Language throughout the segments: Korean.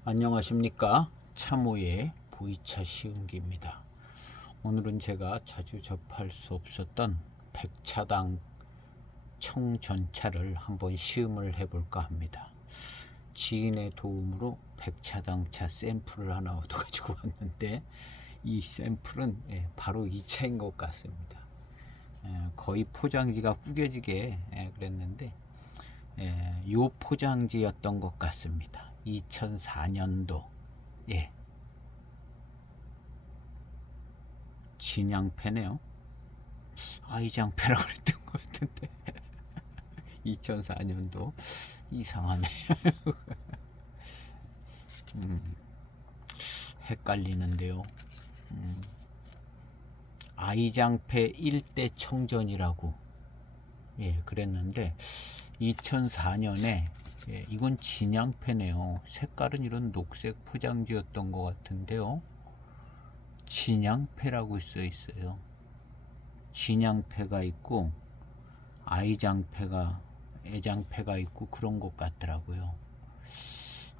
안녕하십니까, 참호의 보이차 시음기입니다. 오늘은 제가 자주 접할 수 없었던 백차당 청전차를 한번 시음을 해볼까 합니다. 지인의 도움으로 백차당차 샘플을 하나 얻어가지고 왔는데, 이 샘플은 바로 이 차인 것 같습니다. 거의 포장지가 구겨지게 그랬는데 요 포장지였던 것 같습니다. 2004년도 진양패네요. 아이장패라고 그랬던 것 같은데 2004년도 이상하네. 헷갈리는데요. 아이장패 1대 청전이라고 그랬는데 2004년에 이건 진양패네요. 색깔은 이런 녹색 포장지였던 것 같은데요. 진양패라고 써 있어요. 진양패가 있고 아이장패가 애장패가 있고 그런 것 같더라고요.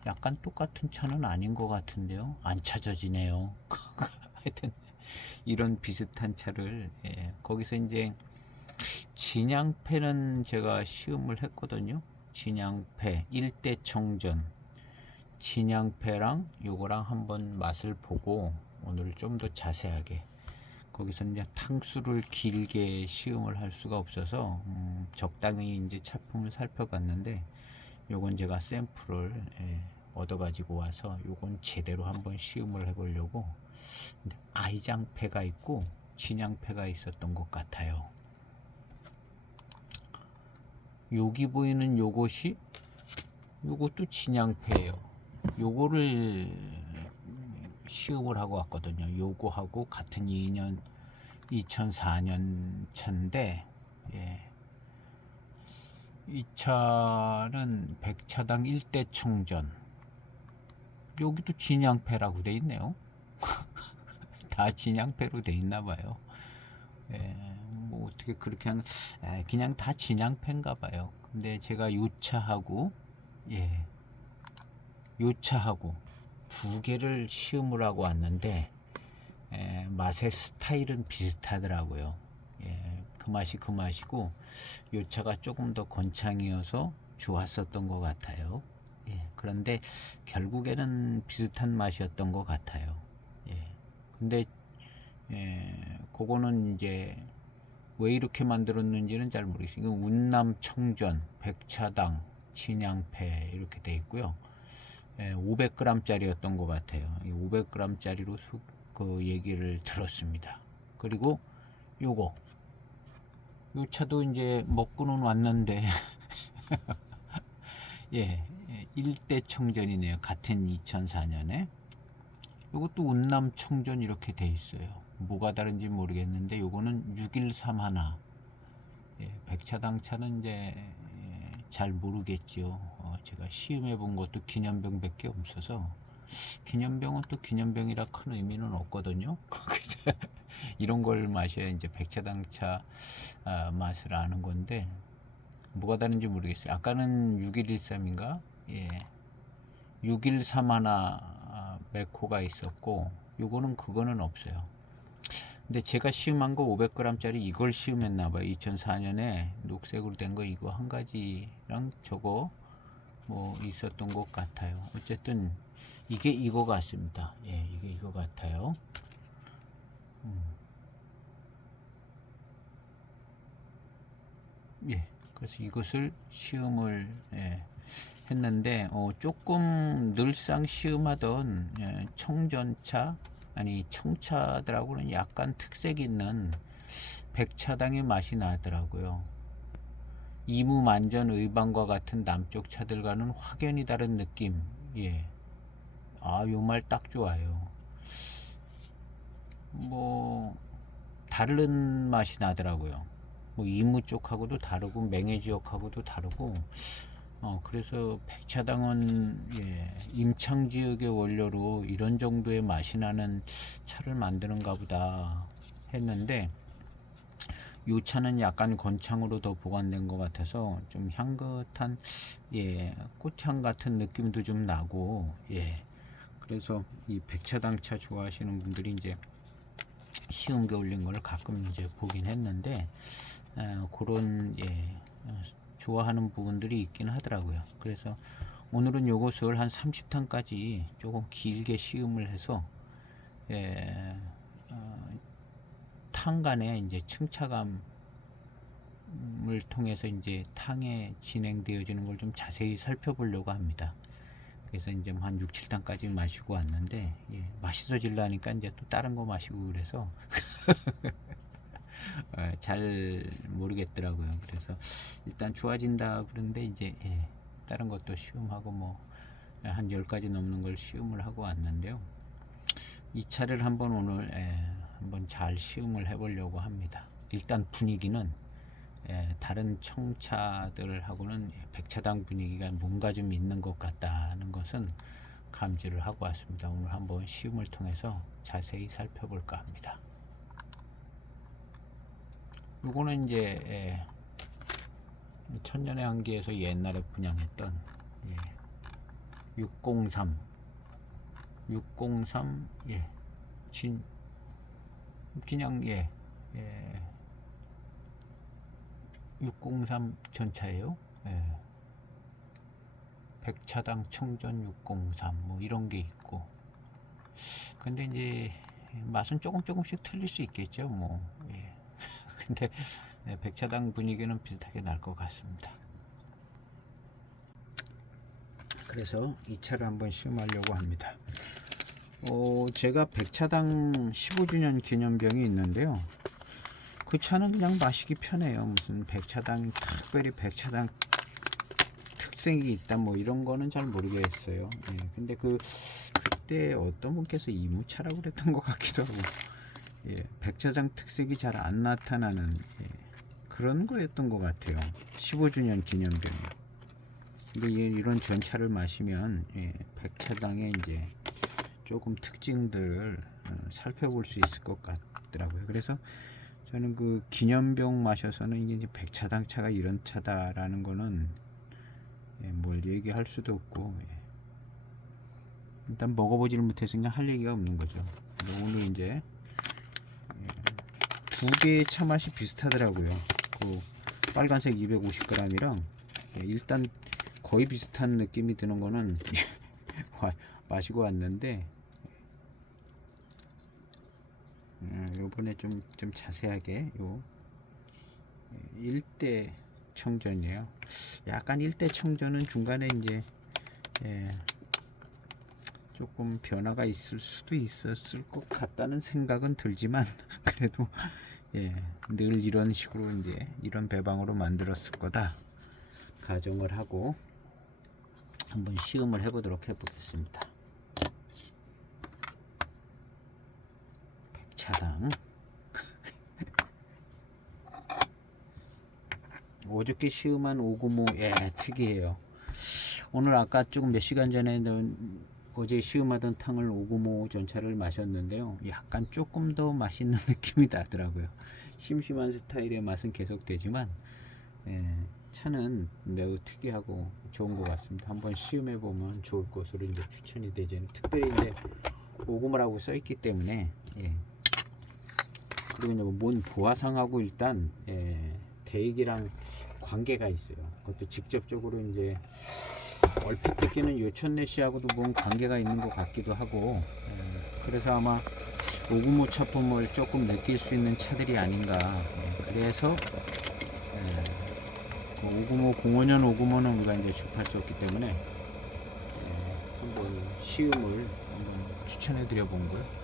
약간 똑같은 차는 아닌 것 같은데요. 안 찾아지네요. 하여튼 이런 비슷한 차를 거기서 이제 진양패는 제가 시음을 했거든요. 진양패 1대 청전 진양패랑 요거랑 한번 맛을 보고 오늘 좀 더 자세하게, 거기서 이제 탕수를 길게 시음을 할 수가 없어서 적당히 이제 차품을 살펴봤는데, 요건 제가 샘플을 얻어 가지고 와서 요건 제대로 한번 시음을 해보려고. 아이장패가 있고 진양패가 있었던 것 같아요. 여기 보이는 요것이 요것도 진양패예요. 요거를 시음을 하고 왔거든요. 요거하고 같은 2004년 차인데 이 차는 백차당 1대 청전. 여기도 진양패라고 돼 있네요. 다 진양패로 돼 있나 봐요. 뭐 어떻게 그렇게 하는, 그냥 다 진양패인가 봐요. 근데 제가 요 차하고 요 차하고 두 개를 시음을 하고 왔는데 맛의 스타일은 비슷하더라고요. 그 맛이 그 맛이고 요 차가 조금 더 건창이어서 좋았었던 것 같아요. 그런데 결국에는 비슷한 맛이었던 것 같아요. 근데 그거는 이제 왜 이렇게 만들었는지는 잘 모르겠어요. 이건 운남 청전, 백차당, 진양패 이렇게 돼 있고요. 500g짜리였던 것 같아요. 500g짜리로 그 얘기를 들었습니다. 그리고 요거 요 차도 이제 먹고는 왔는데 1대 청전이네요. 같은 2004년에. 요것도 운남 청전 이렇게 돼 있어요. 뭐가 다른지 모르겠는데 요거는 613 백차당 차는 이제 잘 모르겠죠. 제가 시음해 본 것도 기념병밖에 없어서, 기념병은 또 기념병이라 큰 의미는 없거든요. 그래서 이런 걸 마셔야 이제 백차당 차 맛을 아는 건데 뭐가 다른지 모르겠어요. 아까는 6113인가 6131 메코가 있었고 요거는 그거는 없어요. 근데 제가 시음한 거 500g짜리 이걸 시음했나봐요. 2004년에 녹색으로 된 거 이거 한 가지랑 저거 뭐 있었던 것 같아요. 어쨌든 이게 이거 같습니다. 이게 이거 같아요. 그래서 이것을 시음을 했는데 조금 늘상 시음하던 청전차 아니 청차들하고는 약간 특색 있는 백차당의 맛이 나더라고요. 이무만전 의방과 같은 남쪽 차들과는 확연히 다른 느낌. 요 말 딱 좋아요. 뭐 다른 맛이 나더라고요. 뭐 이무 쪽하고도 다르고 맹해 지역하고도 다르고 그래서 백차당은 임창 지역의 원료로 이런 정도의 맛이 나는 차를 만드는가 보다 했는데, 요 차는 약간 건창으로 더 보관된 것 같아서 좀 향긋한 꽃향 같은 느낌도 좀 나고 그래서 이 백차당차 좋아하시는 분들이 이제 시음 게 올린 걸 가끔 이제 보긴 했는데 그런 좋아하는 부분들이 있긴 하더라고요. 그래서 오늘은 요것을 한 30탄까지 조금 길게 시음을 해서 탕 간에 이제 층차감을 통해서 이제 탕에 진행되어지는 걸 좀 자세히 살펴보려고 합니다. 그래서 이제 한 6, 7탄까지 마시고 왔는데 맛있어질라니까 이제 또 다른 거 마시고 그래서 잘 모르겠더라고요. 그래서 일단 좋아진다 그런데 이제 다른 것도 시음하고 뭐 한 10가지 넘는 걸 시음을 하고 왔는데요. 이 차를 한번 오늘 한번 잘 시음을 해보려고 합니다. 일단 분위기는 다른 청차들하고는 백차당 분위기가 뭔가 좀 있는 것 같다는 것은 감지를 하고 왔습니다. 오늘 한번 시음을 통해서 자세히 살펴볼까 합니다. 요거는 이제 천년의 한기에서 옛날에 분양했던 603 진 그냥 603 전차예요. 백차당 청전 603 뭐 이런 게 있고, 근데 이제 맛은 조금씩 틀릴 수 있겠죠 뭐. 근데 백차당 분위기는 비슷하게 날 것 같습니다. 그래서 이 차를 한번 시음하려고 합니다. 제가 백차당 15주년 기념병이 있는데요. 그 차는 그냥 마시기 편해요. 무슨 백차당 특별히 백차당 특색이 있다 뭐 이런 거는 잘 모르겠어요. 근데 그때 어떤 분께서 이무차라고 그랬던 것 같기도 하고, 백차장 특색이 잘 안 나타나는 그런 거였던 것 같아요. 15주년 기념병이요. 근데 이런 전차를 마시면 백차당의 이제 조금 특징들을 살펴볼 수 있을 것 같더라고요. 그래서 저는 그 기념병 마셔서는 이게 이제 백차당 차가 이런 차다라는 거는 뭘 얘기할 수도 없고, 일단 먹어보지를 못해서 그냥 할 얘기가 없는 거죠. 오늘 이제 두 개의 차 맛이 비슷하더라고요. 그 빨간색 250g이랑 일단 거의 비슷한 느낌이 드는 거는 마시고 왔는데, 요번에 좀 자세하게 요 1대 청전이에요. 약간 1대 청전은 중간에 이제 조금 변화가 있을 수도 있었을 것 같다는 생각은 들지만 그래도 늘 이런 식으로 이제 이런 배방으로 만들었을 거다 가정을 하고 한번 시음을 해보도록 해보겠습니다. 백차당 어저께 시음한 595 특이해요. 오늘 아까 조금 몇 시간 전에 어제 시음하던 탕을 595 전차를 마셨는데요. 약간 조금 더 맛있는 느낌이 나더라고요. 심심한 스타일의 맛은 계속되지만 차는 매우 특이하고 좋은 것 같습니다. 한번 시음해 보면 좋을 것으로 이제 추천이 되죠. 특별히 이제 595라고 써 있기 때문에 그리고 이제 뭔 보아상하고 일단 대익이랑 관계가 있어요. 그것도 직접적으로 이제 얼핏 듣기는 요천내시하고도 뭔 관계가 있는 것 같기도 하고, 그래서 아마 595 차품을 조금 느낄 수 있는 차들이 아닌가. 그래서 595 05년 595는 우리가 이제 접할 수 없기 때문에 한번 시음을 한번 추천해 드려 본 거예요.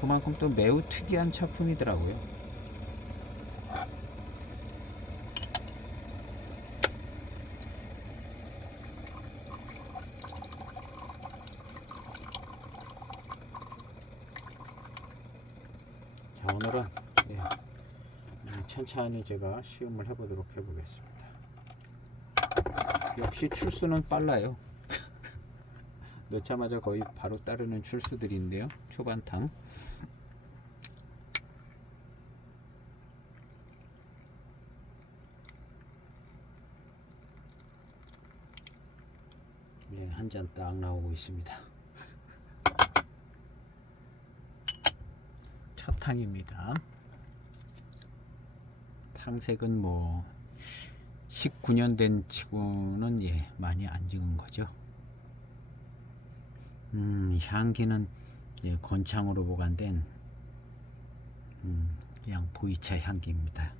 그만큼 또 매우 특이한 차품이더라고요. 자, 오늘은 천천히 제가 시음을 해보도록 해보겠습니다. 역시 출수는 빨라요. 넣자마자 거의 바로 따르는 출수들인데요. 초반탕 한 잔 딱 나오고 있습니다. 첫 탕입니다. 탕색은 뭐 19년 된 치고는 많이 안 찍은 거죠. 향기는 건창으로 보관된 그냥 보이차 향기입니다.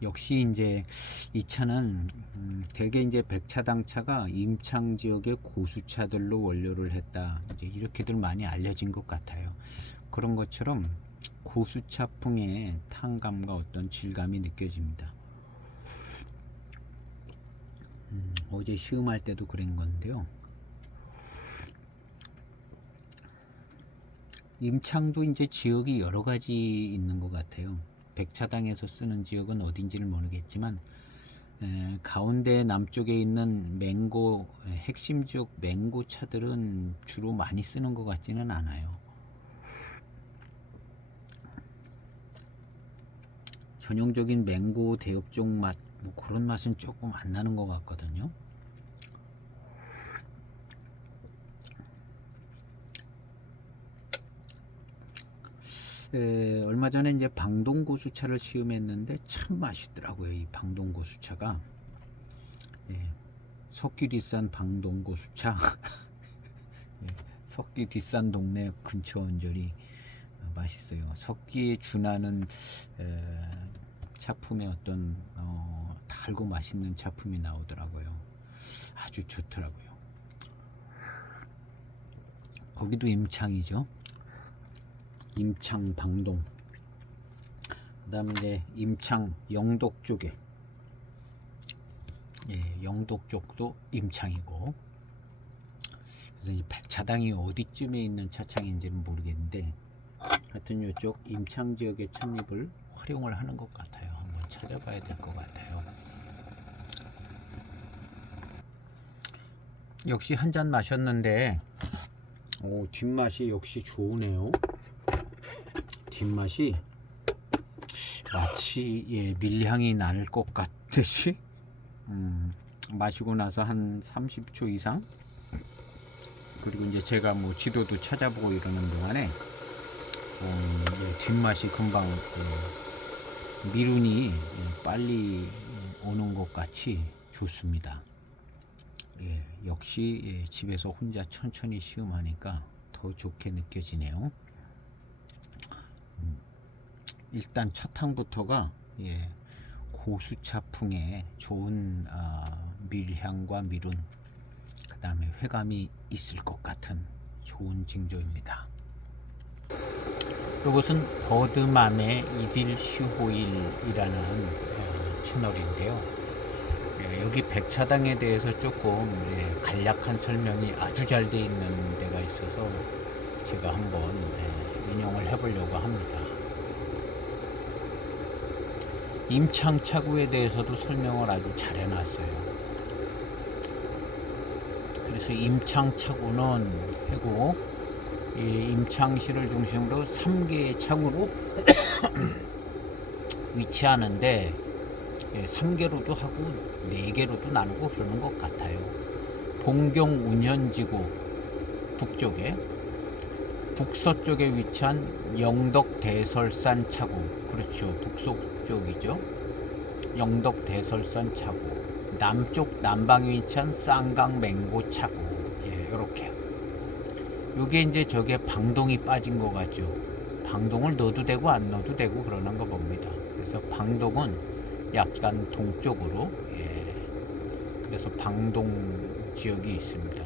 역시 이제 이 차는 대개 이제 백차당차가 임창 지역의 고수차들로 원료를 했다, 이제 이렇게들 많이 알려진 것 같아요. 그런 것처럼 고수차풍의 탕감과 어떤 질감이 느껴집니다. 어제 시음할 때도 그런 건데요. 임창도 이제 지역이 여러 가지 있는 것 같아요. 백차당에서 쓰는 지역은 어딘지는 모르겠지만 가운데 남쪽에 있는 맹고, 핵심 지역 맹고 차들은 주로 많이 쓰는 것 같지는 않아요. 전형적인 맹고 대엽종 맛, 뭐 그런 맛은 조금 안 나는 것 같거든요. 얼마 전에 이제 방동고수차를 시음했는데 참 맛있더라고요. 이 방동고수차가 석기 뒷산 방동고수차 석기 뒷산 동네 근처 언저리 맛있어요. 석기에 준하는 차품의 어떤 달고 맛있는 차품이 나오더라고요. 아주 좋더라고요. 거기도 임창이죠. 임창 방동. 그 다음에 이제 임창 영덕 쪽에 영덕 쪽도 임창이고, 그래서 이 백차당이 어디쯤에 있는 차창인지는 모르겠는데 하여튼 이쪽 임창 지역의 찻잎을 활용을 하는 것 같아요. 한번 찾아봐야 될 것 같아요. 역시 한 잔 마셨는데 뒷맛이 역시 좋으네요. 뒷맛이 마치 밀향이 날 것 같듯이 마시고 나서 한 30초 이상, 그리고 이제 제가 뭐 지도도 찾아보고 이러는 동안에 뒷맛이 금방 미룬이 빨리 오는 것 같이 좋습니다. 역시 집에서 혼자 천천히 시음하니까 더 좋게 느껴지네요. 일단 첫 탕부터가 고수차풍의 좋은 밀향과 미룬, 그 다음에 회감이 있을 것 같은 좋은 징조입니다. 이것은 버드맘의 이딜슈호일이라는 채널인데요. 여기 백차당에 대해서 조금 간략한 설명이 아주 잘 되어 있는 데가 있어서 제가 한번 인용을 해보려고 합니다. 임창 차구에 대해서도 설명을 아주 잘 해놨어요. 그래서 임창 차구는 해고 임창시를 중심으로 3개의 차구로 위치하는데 3개로도 하고 4개로도 나누고 그러는 것 같아요. 봉경 운현지구 북쪽에, 북서쪽에 위치한 영덕 대설산 차구, 그렇죠, 북서쪽이죠. 영덕 대설산 차구, 남쪽 남방에 위치한 쌍강 맹고 차구, 요렇게. 요게 이제 저게 방동이 빠진 거 같죠. 방동을 넣어도 되고 안 넣어도 되고 그러는 거 봅니다. 그래서 방동은 약간 동쪽으로, 그래서 방동 지역이 있습니다.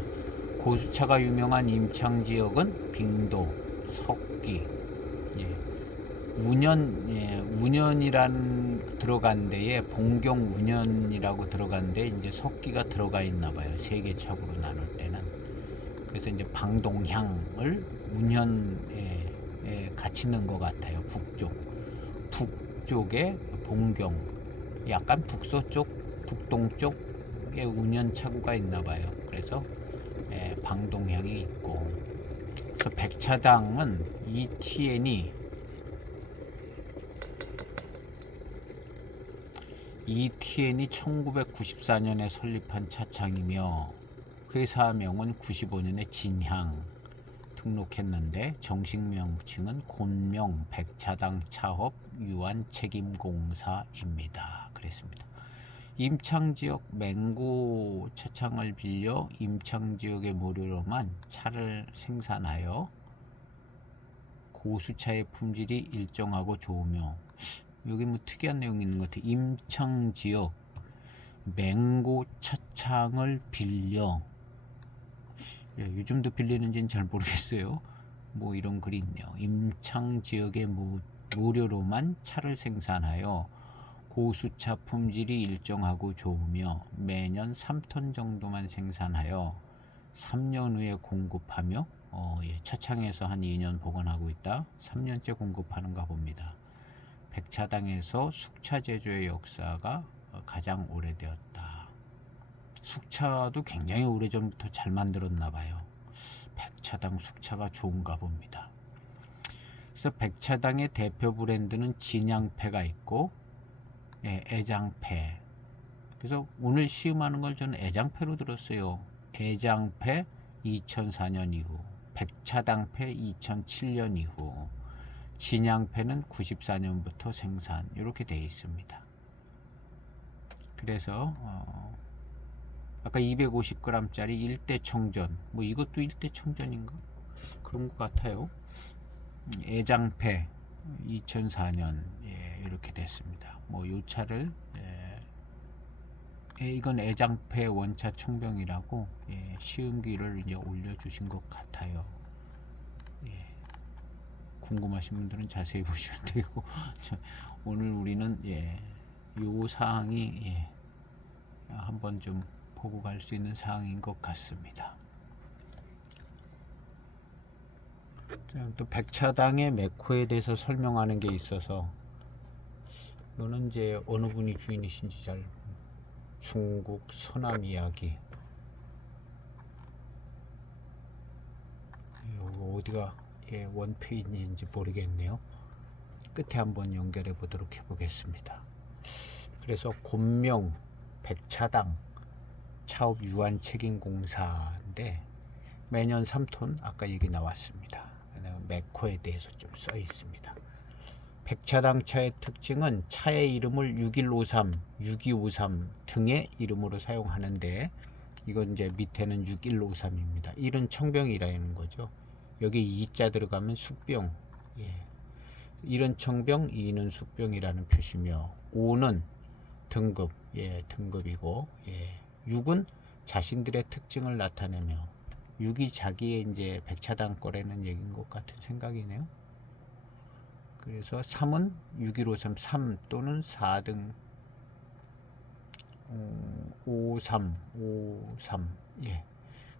고수차가 유명한 임창 지역은 빙도, 석기, 운현이란 들어간 데에 봉경 운현이라고 들어간 데 이제 석기가 들어가 있나 봐요. 3개 차구로 나눌 때는. 그래서 이제 방동향을 운현에 같이 넣은 것 같아요. 북쪽에 봉경, 약간 북서쪽, 북동쪽에 운현 차구가 있나 봐요. 그래서 방동향이 있고, 그래서 백차당은 ETN이 ETN이 1994년에 설립한 차창이며 회사명은 95년에 진향 등록했는데 정식 명칭은 곤명 백차당 차업 유한 책임공사입니다. 그랬습니다. 임창지역 맹고 차창을 빌려 임창지역의 모료로만 차를 생산하여 고수차의 품질이 일정하고 좋으며, 여기 뭐 특이한 내용이 있는 것 같아요. 임창지역 맹고 차창을 빌려, 요즘도 빌리는지는 잘 모르겠어요. 뭐 이런 글이 있네요. 임창지역의 모료로만 차를 생산하여 고수차 품질이 일정하고 좋으며 매년 3톤 정도만 생산하여 3년 후에 공급하며 차창에서 한 2년 보관하고 있다. 3년째 공급하는가 봅니다. 백차당에서 숙차 제조의 역사가 가장 오래되었다. 숙차도 굉장히 오래전부터 잘 만들었나 봐요. 백차당 숙차가 좋은가 봅니다. 그래서 백차당의 대표 브랜드는 진양패가 있고, 애장패. 그래서 오늘 시음하는 걸 저는 애장패로 들었어요. 애장패 2004년 이후, 백차당패 2007년 이후, 진양패는 94년부터 생산, 이렇게 되어 있습니다. 그래서 아까 250g짜리 1대 청전, 뭐 이것도 1대 청전인가? 그런 것 같아요. 애장패 2004년 이렇게 됐습니다. 뭐 요 차를 이건 애장패 원차 총병이라고 시음기를 이제 올려주신 것 같아요. 궁금하신 분들은 자세히 보시면 되고, 오늘 우리는 요 사항이 한번 좀 보고 갈 수 있는 사항인 것 같습니다. 또 백차당의 메코에 대해서 설명하는 게 있어서, 이거는 이제 어느 분이 주인이신지 잘, 중국 서남 이야기, 어디가 원페이지인지 모르겠네요. 끝에 한번 연결해 보도록 해보겠습니다. 그래서 곤명 백차당 차업 유한 책임공사인데 매년 3톤, 아까 얘기 나왔습니다. 메코에 대해서 좀 써 있습니다. 백차당 차의 특징은 차의 이름을 6153, 6253 등의 이름으로 사용하는데, 이건 이제 밑에는 6153입니다. 1은 청병이라는 거죠. 여기 2자 들어가면 숙병, 1은 청병, 2는 숙병이라는 표시며, 5는 등급, 등급이고, 6은 자신들의 특징을 나타내며, 6이 자기의 이제 백차당 거라는 얘기인 것 같은 생각이네요. 그래서 3은 6153, 3 또는 4등 53,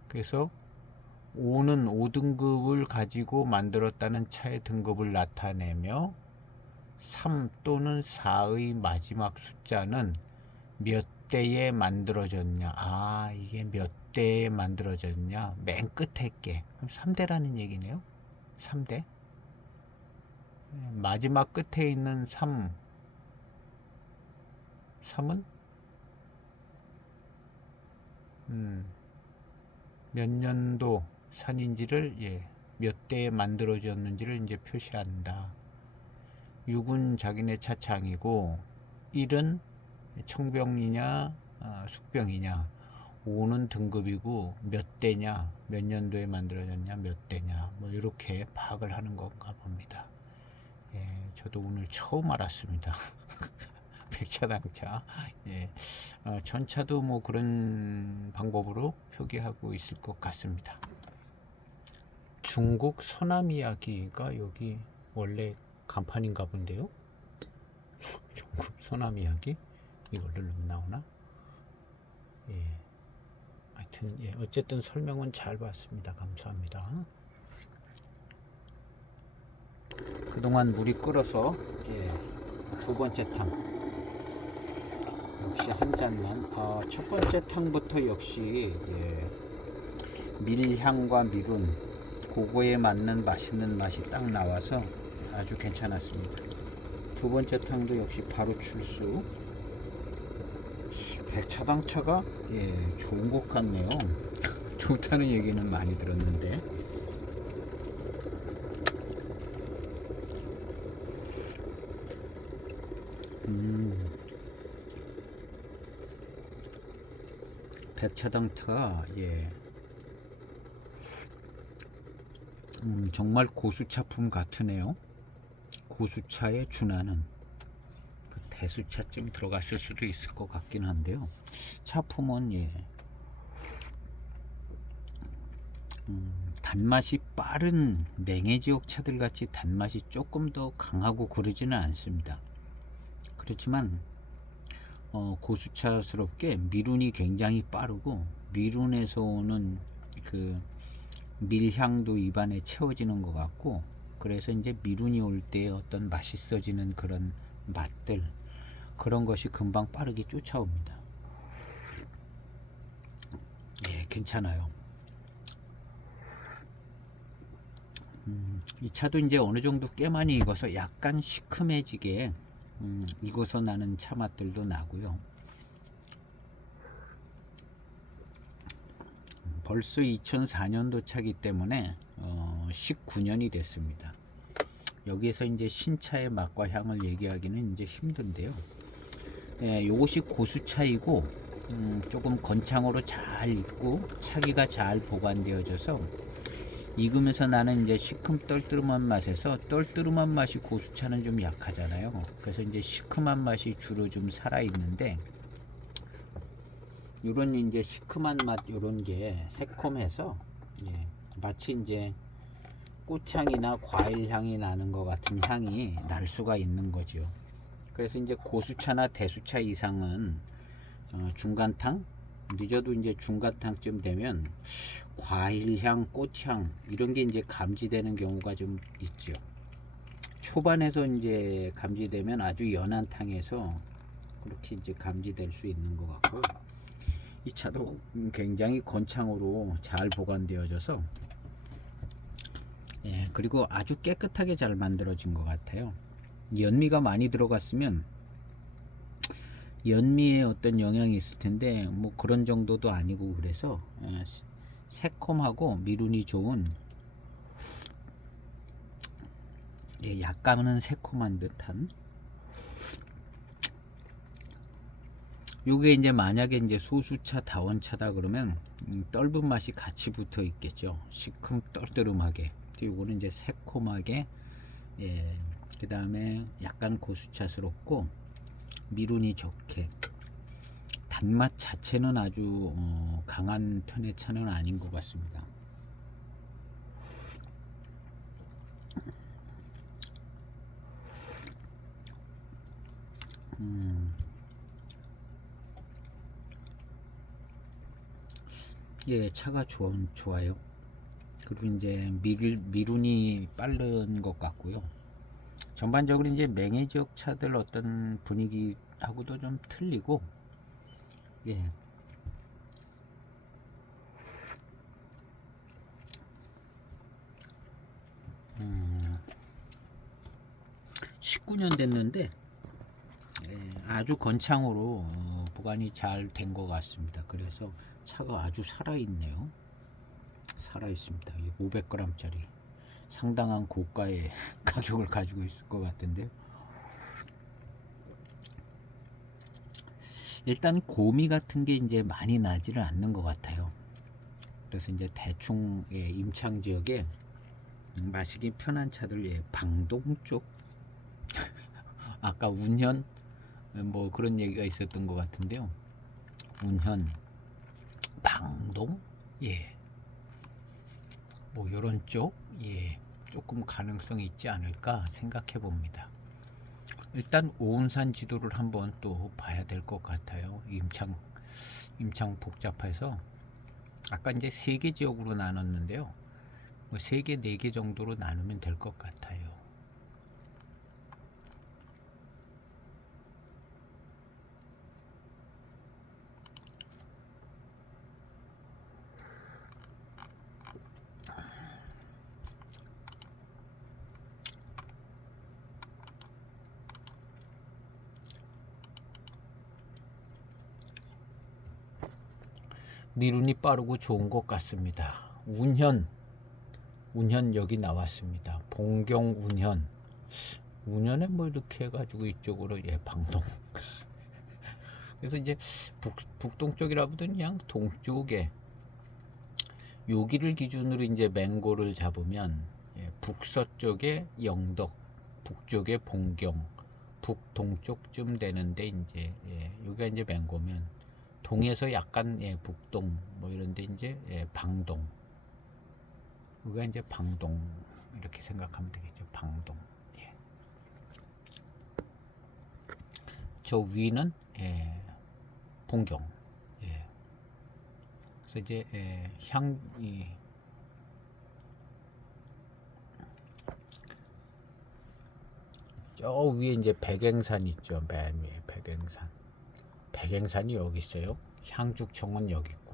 그래서 5는 5등급을 가지고 만들었다는 차의 등급을 나타내며, 3 또는 4의 마지막 숫자는 몇 대에 만들어졌냐. 이게 몇 대에 만들어졌냐. 맨 끝에 게. 그럼 3대라는 얘기네요. 3대. 마지막 끝에 있는 3. 3은 몇 년도 산인지를 몇 대에 만들어졌는지를 이제 표시한다. 6은 자기네 차창이고, 1은 청병이냐 숙병이냐, 5는 등급이고 몇 대냐, 몇 년도에 만들어졌냐, 몇 대냐, 뭐 이렇게 파악을 하는 건가 봅니다. 저도 오늘 처음 알았습니다. 백차당차. 전차도 뭐 그런 방법으로 표기하고 있을 것 같습니다. 중국 서남 이야기가 여기 원래 간판인가 본데요. 중국 서남 이야기 이걸 누르면 나오나? 하여튼 어쨌든 설명은 잘 봤습니다. 감사합니다. 그동안 물이 끓어서 두 번째 탕 역시 한 잔만. 첫 번째 탕부터 역시 밀향과 밀운 그거에 맞는 맛있는 맛이 딱 나와서 아주 괜찮았습니다. 두 번째 탕도 역시 바로 출수. 백차당 차가 좋은 것 같네요. 좋다는 얘기는 많이 들었는데. 백차당 차가 정말 고수차품 같으네요. 고수차에 준하는 대수차쯤 들어갔을 수도 있을 것 같긴 한데요. 차품은 단맛이 빠른 맹해지옥 차들 같이 단맛이 조금 더 강하고 그러지는 않습니다. 그렇지만 고수차스럽게 미룬이 굉장히 빠르고 미룬에서 오는 그 밀향도 입안에 채워지는 것 같고, 그래서 이제 미룬이 올 때 어떤 맛있어지는 그런 맛들, 그런 것이 금방 빠르게 쫓아옵니다. 괜찮아요. 이 차도 이제 어느 정도 꽤 많이 익어서 약간 시큼해지게 익어서 나는 차 맛들도 나고요. 벌써 2004년도 차기 때문에 19년이 됐습니다. 여기에서 이제 신차의 맛과 향을 얘기하기는 이제 힘든데요. 요것이 고수차이고 조금 건창으로 잘 익고 차기가 잘 보관되어져서 익으면서 나는 이제 시큼 떨뜨름한 맛에서, 떨뜨름한 맛이 고수차는 좀 약하잖아요. 그래서 이제 시큼한 맛이 주로 좀 살아 있는데, 요런 이제 시큼한 맛, 요런 게 새콤해서 마치 이제 꽃향이나 과일향이 나는 것 같은 향이 날 수가 있는 거죠. 그래서 이제 고수차나 대수차 이상은 중간탕, 늦어도 이제 중간탕쯤 되면 과일향, 꽃향 이런 게 이제 감지되는 경우가 좀 있죠. 초반에서 이제 감지되면 아주 연한 탕에서 그렇게 이제 감지될 수 있는 것 같고, 이 차도 굉장히 건창으로 잘 보관되어져서 그리고 아주 깨끗하게 잘 만들어진 것 같아요. 연미가 많이 들어갔으면 연미에 어떤 영향이 있을 텐데 뭐 그런 정도도 아니고, 그래서 새콤하고 미룬이 좋은 약간은 새콤한 듯한, 요게 이제 만약에 이제 소수차 다원차다 그러면 떫은 맛이 같이 붙어 있겠죠. 시큼 떨뜨름하게. 요거는 이제 새콤하게, 그 다음에 약간 고수차스럽고 미룬이 좋게, 단맛 자체는 아주 강한 편의 차는 아닌 것 같습니다. 차가 좋아요. 그리고 이제 미룬이 빠른 것 같고요. 전반적으로 이제 맹해 지역 차들 어떤 분위기하고도 좀 틀리고, 예. 19년 됐는데 아주 건창으로 보관이 잘 된 것 같습니다. 그래서 차가 아주 살아있네요. 살아있습니다. 500g 짜리 상당한 고가의 가격을 가지고 있을 것 같은데, 일단 고미 같은 게 이제 많이 나지를 않는 것 같아요. 그래서 이제 대충 임창 지역에 마시기 편한 차들, 방동 쪽 아까 운현 뭐 그런 얘기가 있었던 것 같은데요. 운현, 방동, 뭐 요런 쪽, 조금 가능성이 있지 않을까 생각해 봅니다. 일단 오운산 지도를 한번 또 봐야 될 것 같아요. 임창 복잡해서 아까 이제 3개 지역으로 나눴는데요. 뭐 3개, 4개 정도로 나누면 될 것 같아요. 미룬이 빠르고 좋은 것 같습니다. 운현 여기 나왔습니다. 봉경 운현에 뭐 이렇게 해가지고 이쪽으로 방동. 그래서 이제 북동쪽이라 보더니 그냥 동쪽에 여기를 기준으로 이제 맹고를 잡으면 북서쪽에 영덕, 북쪽에 봉경, 북동쪽쯤 되는데 이제 여기가 이제 맹고면 동에서 약간 북동 뭐 이런데 이제 방동. 여기가 이제 방동 이렇게 생각하면 되겠죠. 방동. 저 위는 봉경. 그래서 이제 저 위에 이제 백행산 있죠. 맨 위에 백행산. 백행산이 여기 있어요. 향죽청은 여기 있고.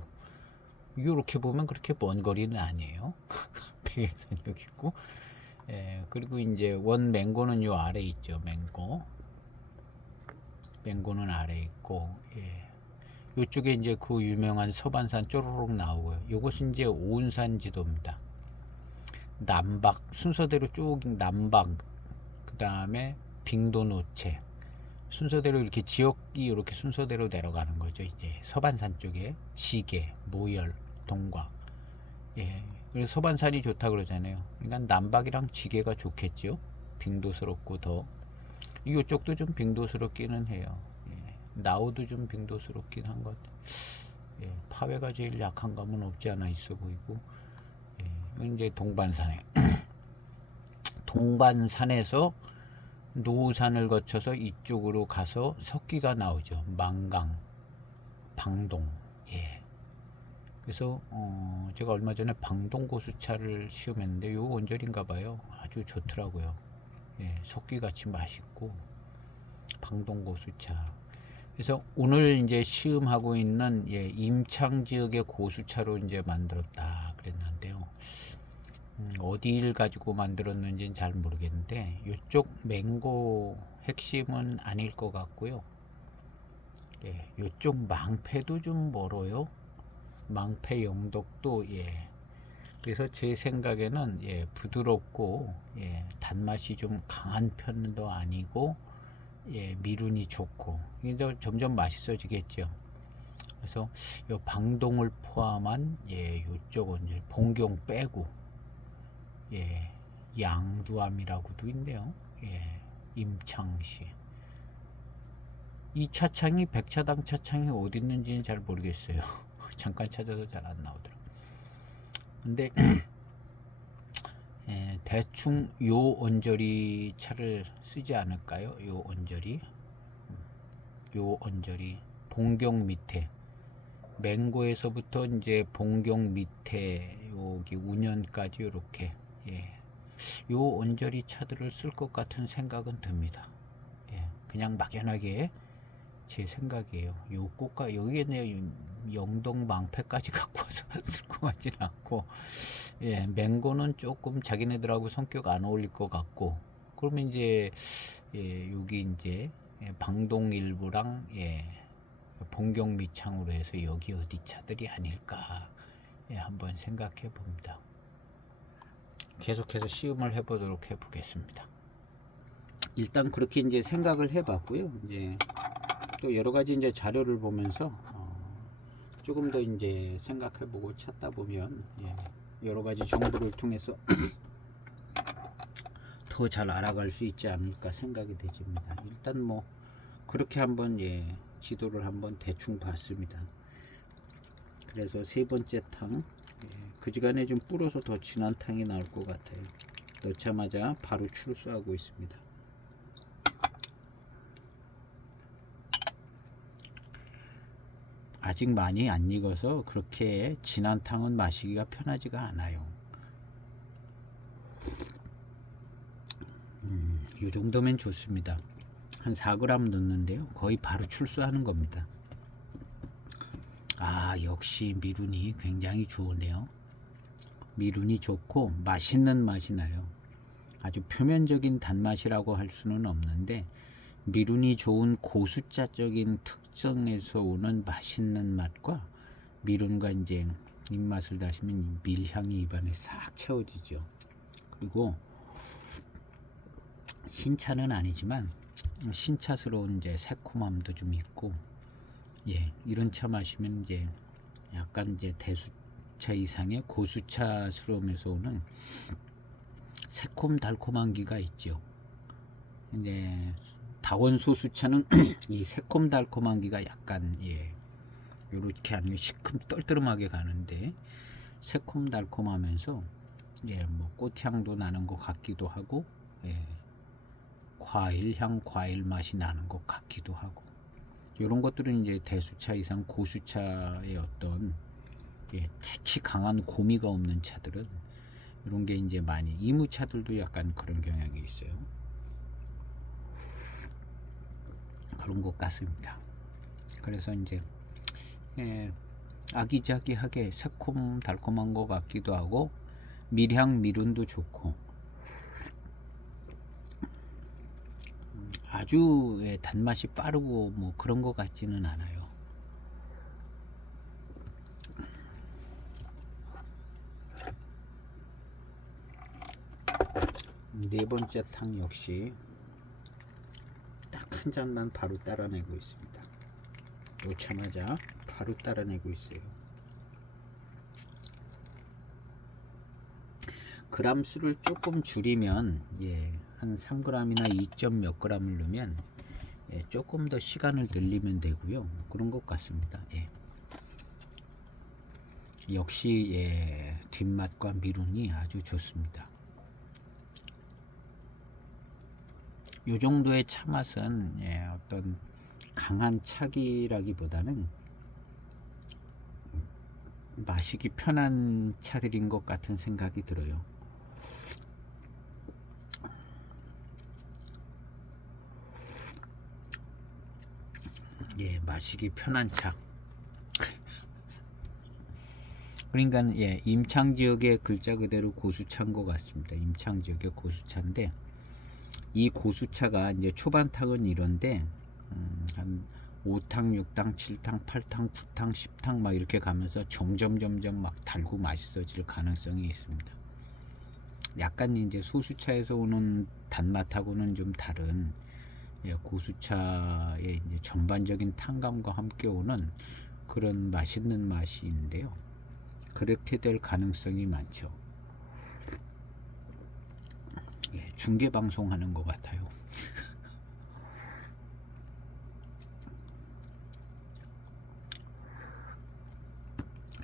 이렇게 보면 그렇게 먼 거리는 아니에요. 백행산 여기 있고. 그리고 이제 원 맹고는 요 아래 있죠. 맹고는 아래 있고. 이쪽에 이제 그 유명한 서반산 쪼르륵 나오고요. 이것은 이제 온산 지도입니다. 남박 순서대로 쭉 남박, 그 다음에 빙도노체 순서대로 이렇게 지역이 이렇게 순서대로 내려가는 거죠. 이제 서반산 쪽에 지계, 모열, 동곽. 그래서 서반산이 좋다 그러잖아요. 그러니까 남박이랑 지계가 좋겠죠. 빙도스럽고 더 이쪽도 좀 빙도스럽기는 해요. 나우도 좀 빙도스럽긴 한 것 같아요. 파회가 제일 약한 감은 없지 않아 있어 보이고. 이제 동반산에 동반산에서 노우산을 거쳐서 이쪽으로 가서 석기가 나오죠. 망강, 방동. 그래서 제가 얼마 전에 방동 고수차를 시험했는데 요 원절인가 봐요. 아주 좋더라고요. 석기 같이 맛있고 방동 고수차. 그래서 오늘 이제 시음하고 있는 임창 지역의 고수차로 이제 만들었다 그랬는데요. 어디를 가지고 만들었는지는 잘 모르겠는데 이쪽 맹고 핵심은 아닐 것 같고요. 이쪽 망패도 좀 멀어요. 망패 영덕도 그래서 제 생각에는 부드럽고 단맛이 좀 강한 편도 아니고 미룬이 좋고 이제 점점 맛있어지겠죠. 그래서 이 방동을 포함한 이쪽은 이제 봉경 빼고 양두암이라고도 있네요. 임창시. 이 차창이 백차당 차창이 어디 있는지는 잘 모르겠어요. 잠깐 찾아도 잘 안 나오더라고요. 근데 대충 요 언저리 차를 쓰지 않을까요? 요 언저리 봉경 밑에 맹고에서부터 이제 봉경 밑에 여기 운현까지 이렇게 요 언저리 차들을 쓸 것 같은 생각은 듭니다. 그냥 막연하게 제 생각이에요. 요 꽃가 여기에 영동 망패까지 갖고 와서 쓸 것 같지는 않고, 맹고는 조금 자기네들하고 성격 안 어울릴 것 같고, 그러면 이제 여기 이제 방동 일부랑 봉경 미창으로 해서 여기 어디 차들이 아닐까 한번 생각해 봅니다. 계속해서 시음을 해보도록 해보겠습니다. 일단 그렇게 이제 생각을 해봤고요. 이제 또 여러 가지 이제 자료를 보면서 조금 더 이제 생각해보고 찾다 보면 여러 가지 정보를 통해서 더 잘 알아갈 수 있지 않을까 생각이 되집니다. 일단 뭐 그렇게 한번 지도를 한번 대충 봤습니다. 그래서 세 번째 탕 그지간에 좀 불어서 더 진한 탕이 나올 것 같아요. 넣자마자 바로 출수하고 있습니다. 아직 많이 안 익어서 그렇게 진한 탕은 마시기가 편하지가 않아요. 이 정도면 좋습니다. 한 4g 넣는데요. 거의 바로 출수하는 겁니다. 역시 미룬이 굉장히 좋으네요. 미룬이 좋고 맛있는 맛이 나요. 아주 표면적인 단맛이라고 할 수는 없는데 미룬이 좋은 고수자적인 특성에서 오는 맛있는 맛과 미론과 이제 입맛을 다시면 밀향이 입안에 싹 채워지죠. 그리고 흰차는 아니지만 신차스러운 이제 새콤함도 좀 있고, 예, 이런 차 마시면 이제 약간 이제 대수차 이상의 고수차스러움에서 오는 새콤달콤한 기가 있죠. 이제 다원소수차는 이 새콤달콤한 기가 약간, 예, 요렇게 아니면 시큼 떨떠름하게 가는데, 새콤달콤하면서, 예, 뭐 꽃향도 나는 것 같기도 하고, 예, 과일향, 과일 맛이 나는 것 같기도 하고, 이런 것들은 이제 대수차 이상 고수차의 어떤, 예, 특히 강한 고미가 없는 차들은 이런 게 이제 많이, 이무차들도 약간 그런 경향이 있어요. 그런 것 같습니다. 그래서 이제, 예, 아기자기하게 새콤 달콤한 것 같기도 하고, 밀향 미륜도 좋고, 아주, 예, 단맛이 빠르고 뭐 그런 것 같지는 않아요. 네 번째 탕 역시 딱 한 잔만 바로 따라내고 있습니다. 놓자마자 바로 따라내고 있어요. 그람 수를 조금 줄이면, 예, 한 3g이나 2점 몇 g을 넣으면, 예, 조금 더 시간을 늘리면 되고요. 그런 것 같습니다. 예. 역시, 예, 뒷맛과 미론이 아주 좋습니다. 요 정도의 차 맛은, 예, 어떤 강한 차기라기보다는 마시기 편한 차들인 것 같은 생각이 들어요. 예, 마시기 편한 차. 그러니까, 예, 임창 지역의 글자 그대로 고수차인 것 같습니다. 임창 지역의 고수차인데, 이 고수차가 이제 초반탕은 이런데, 한 5탕, 6탕, 7탕, 8탕, 9탕, 10탕 막 이렇게 가면서 점점 막 달고 맛있어질 가능성이 있습니다. 약간 이제 소수차에서 오는 단맛하고는 좀 다른, 예, 고수차의 이제 전반적인 탄감과 함께 오는 그런 맛있는 맛인데요. 그렇게 될 가능성이 많죠. 예, 중계 방송하는 것 같아요.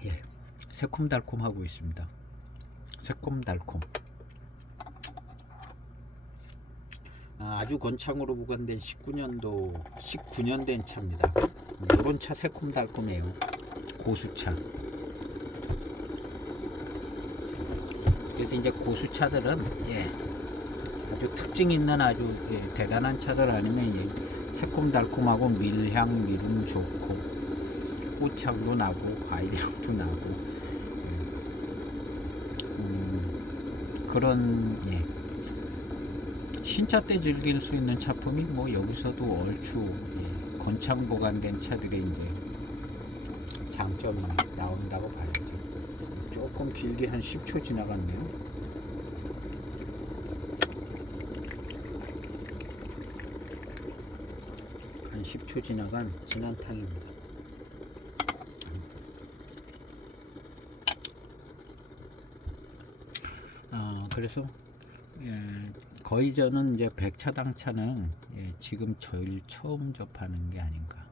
예, 새콤달콤하고 있습니다. 새콤달콤. 아주 건창으로 보관된 19년 된 차입니다. 이런 차 새콤달콤해요. 고수차. 그래서 이제 고수차들은, 예, 아주 특징 있는 아주, 예, 대단한 차들 아니면, 예, 새콤달콤하고 밀향 미름 좋고 꽃향도 나고 과일향도 나고, 그런, 예, 신차 때 즐길 수 있는 차품이 뭐 여기서도 얼추, 예, 건창 보관된 차들의 이제 장점이 나온다고 봐야죠. 조금 길게 한 10초 지나갔네요. 한 10초 지나간 진한 탕입니다. 그래서, 예, 거의 저는 이제 백차당차는, 예, 지금 저일 처음 접하는 게 아닌가.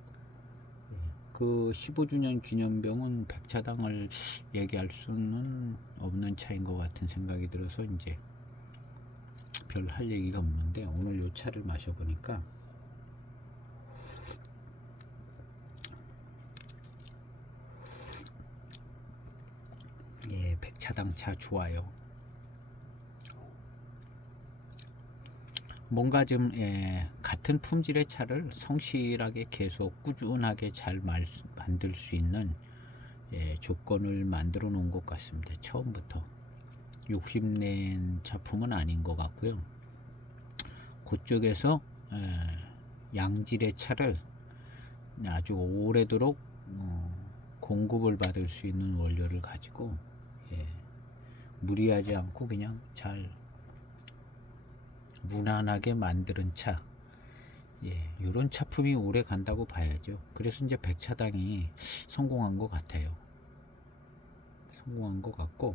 예, 그 15주년 기념병은 백차당을 얘기할 수는 없는 차인 것 같은 생각이 들어서 이제 별 할 얘기가 없는데, 오늘 요 차를 마셔보니까, 예, 백차당차 좋아요. 뭔가 좀, 예, 같은 품질의 차를 성실하게 계속 꾸준하게 잘 만들 수 있는, 예, 조건을 만들어 놓은 것 같습니다. 처음부터 욕심낸 작품은 아닌 것 같고요. 그쪽에서, 양질의 차를 아주 오래도록, 공급을 받을 수 있는 원료를 가지고 무리하지 않고 그냥 잘 무난하게 만드는 차, 이런 차품이 오래 간다고 봐야죠. 그래서 이제 백차당이 성공한 것 같아요. 성공한 것 같고,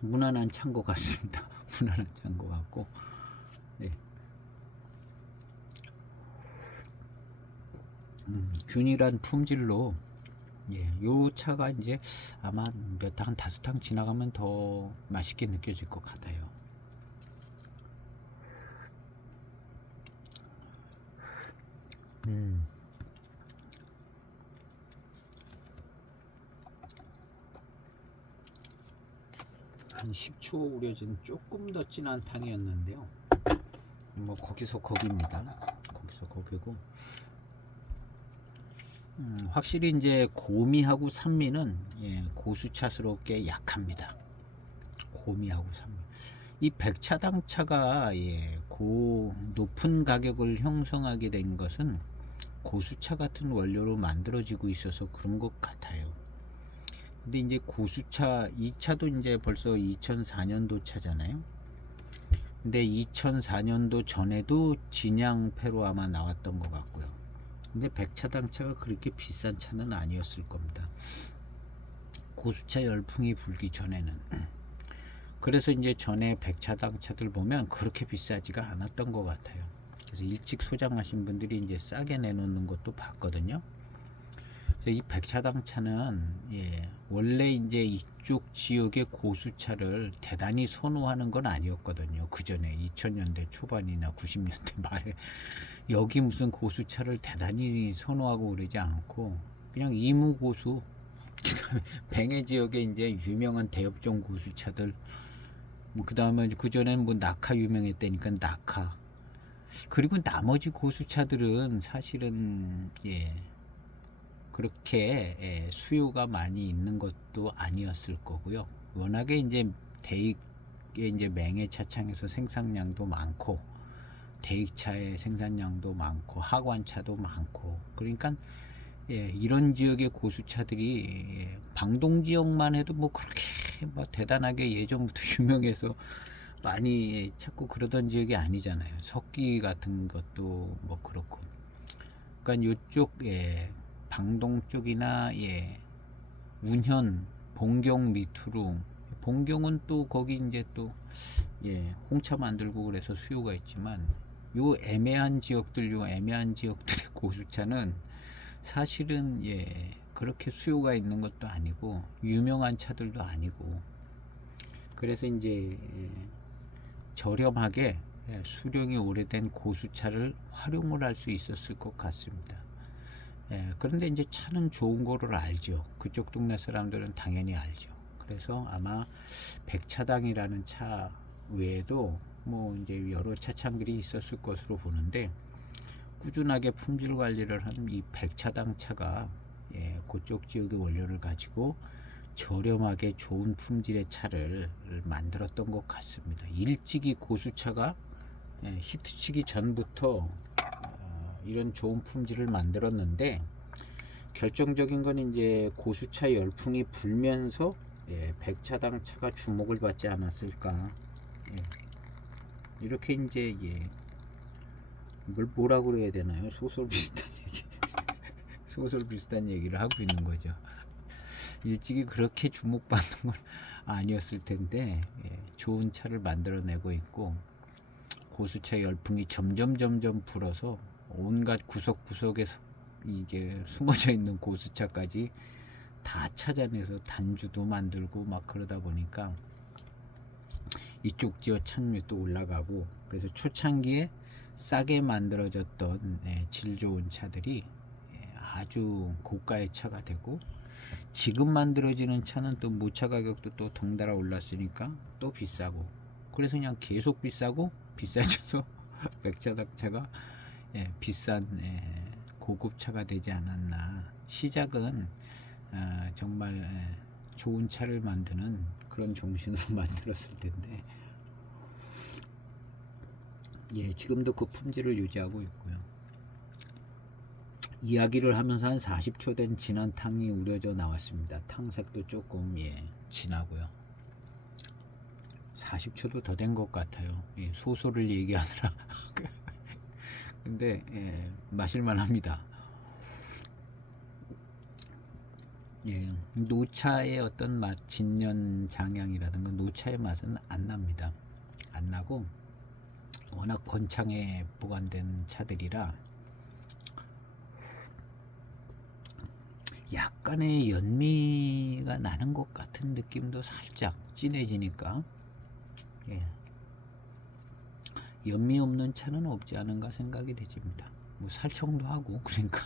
무난한 차인 것 같습니다. 무난한 차인 것 같고, 균일한 품질로, 요 차가 이제 아마 한 5탕 지나가면 더 맛있게 느껴질 것 같아요. 한 10초 우려진 조금 더 진한 탕이었는데요. 뭐 거기서 거기입니다. 거기서 거기고, 확실히 이제 고미하고 산미는 고수차스럽게 약합니다. 고미하고 산미. 이 백차당 차가 높은 가격을 형성하게 된 것은 고수차 같은 원료로 만들어지고 있어서 그런 것 같아요. 근데 이제 고수차, 이 차도 이제 벌써 2004년도 차잖아요. 근데 2004년도 전에도 진양패로 아마 나왔던 것 같고요. 근데 백차당 차가 그렇게 비싼 차는 아니었을 겁니다. 고수차 열풍이 불기 전에는. 그래서 이제 전에 백차당 차들 보면 그렇게 비싸지가 않았던 것 같아요. 그래서 일찍 소장하신 분들이 이제 싸게 내놓는 것도 봤거든요. 그래서 이 백차당 차는 원래 이제 이쪽 지역의 고수차를 대단히 선호하는 건 아니었거든요. 그 전에 2000년대 초반이나 90년대 말에 여기 무슨 고수차를 대단히 선호하고 그러지 않고 그냥 이무고수, 그다음에 뱅해 지역에 이제 유명한 대엽종 고수차들, 그다음에 그 전에는 뭐 낙하 유명했다니까 낙하. 그리고 나머지 고수차들은 사실은 그렇게 수요가 많이 있는 것도 아니었을 거고요. 워낙에 이제 대익의 이제 맹해 차창에서 생산량도 많고 대익차의 생산량도 많고 하관차도 많고, 그러니까 이런 지역의 고수차들이 방동 지역만 해도 뭐 그렇게 뭐 대단하게 예전부터 유명해서 많이 찾고 그러던 지역이 아니잖아요. 석기 같은 것도 뭐 그렇고. 그러니까 이쪽 방동 쪽이나 운현, 봉경 밑으로, 봉경은 또 거기 이제 또 홍차 만들고 그래서 수요가 있지만 요 애매한 지역들의 고수차는 사실은 그렇게 수요가 있는 것도 아니고 유명한 차들도 아니고, 그래서 이제 저렴하게 수령이 오래된 고수차를 활용을 할 수 있었을 것 같습니다. 그런데 이제 차는 좋은 거를 알죠. 그쪽 동네 사람들은 당연히 알죠. 그래서 아마 백차당이라는 차 외에도 뭐 이제 여러 차창들이 있었을 것으로 보는데, 꾸준하게 품질 관리를 하는 이 백차당 차가 그쪽 지역의 원료를 가지고 저렴하게 좋은 품질의 차를 만들었던 것 같습니다. 일찍이 고수차가 히트치기 전부터 이런 좋은 품질을 만들었는데, 결정적인 건 이제 고수차 열풍이 불면서 백차당 차가 주목을 받지 않았을까. 이렇게 이제 뭐라 그래야 되나요? 소설 비슷한 얘기 소설 비슷한 얘기를 하고 있는 거죠. 일찍이 그렇게 주목받는 건 아니었을 텐데 좋은 차를 만들어내고 있고, 고수차 열풍이 점점 불어서 온갖 구석구석에 이제 숨어져 있는 고수차까지 다 찾아내서 단주도 만들고 막 그러다 보니까 이쪽 지역 찬율도 올라가고, 그래서 초창기에 싸게 만들어졌던 질 좋은 차들이 아주 고가의 차가 되고, 지금 만들어지는 차는 또 무차 가격도 또 덩달아 올랐으니까 또 비싸고, 그래서 그냥 계속 비싸고 비싸져서 백차당차가 비싼 고급차가 되지 않았나. 시작은 정말 좋은 차를 만드는 그런 정신으로 만들었을 텐데 예, 지금도 그 품질을 유지하고 있고요. 이야기를 하면서 한 40초 된 진한 탕이 우려져 나왔습니다. 탕색도 조금 진하고요. 40초도 더 된 것 같아요. 예, 소소를 얘기하느라. 근데 마실만 합니다. 예, 노차의 어떤 맛, 진년 장향이라든가 노차의 맛은 안 납니다. 안 나고 워낙 건창에 보관된 차들이라 약간의 연미가 나는 것 같은 느낌도 살짝 진해지니까 연미 없는 차는 없지 않은가 생각이 되집니다. 뭐 살청도 하고 그러니까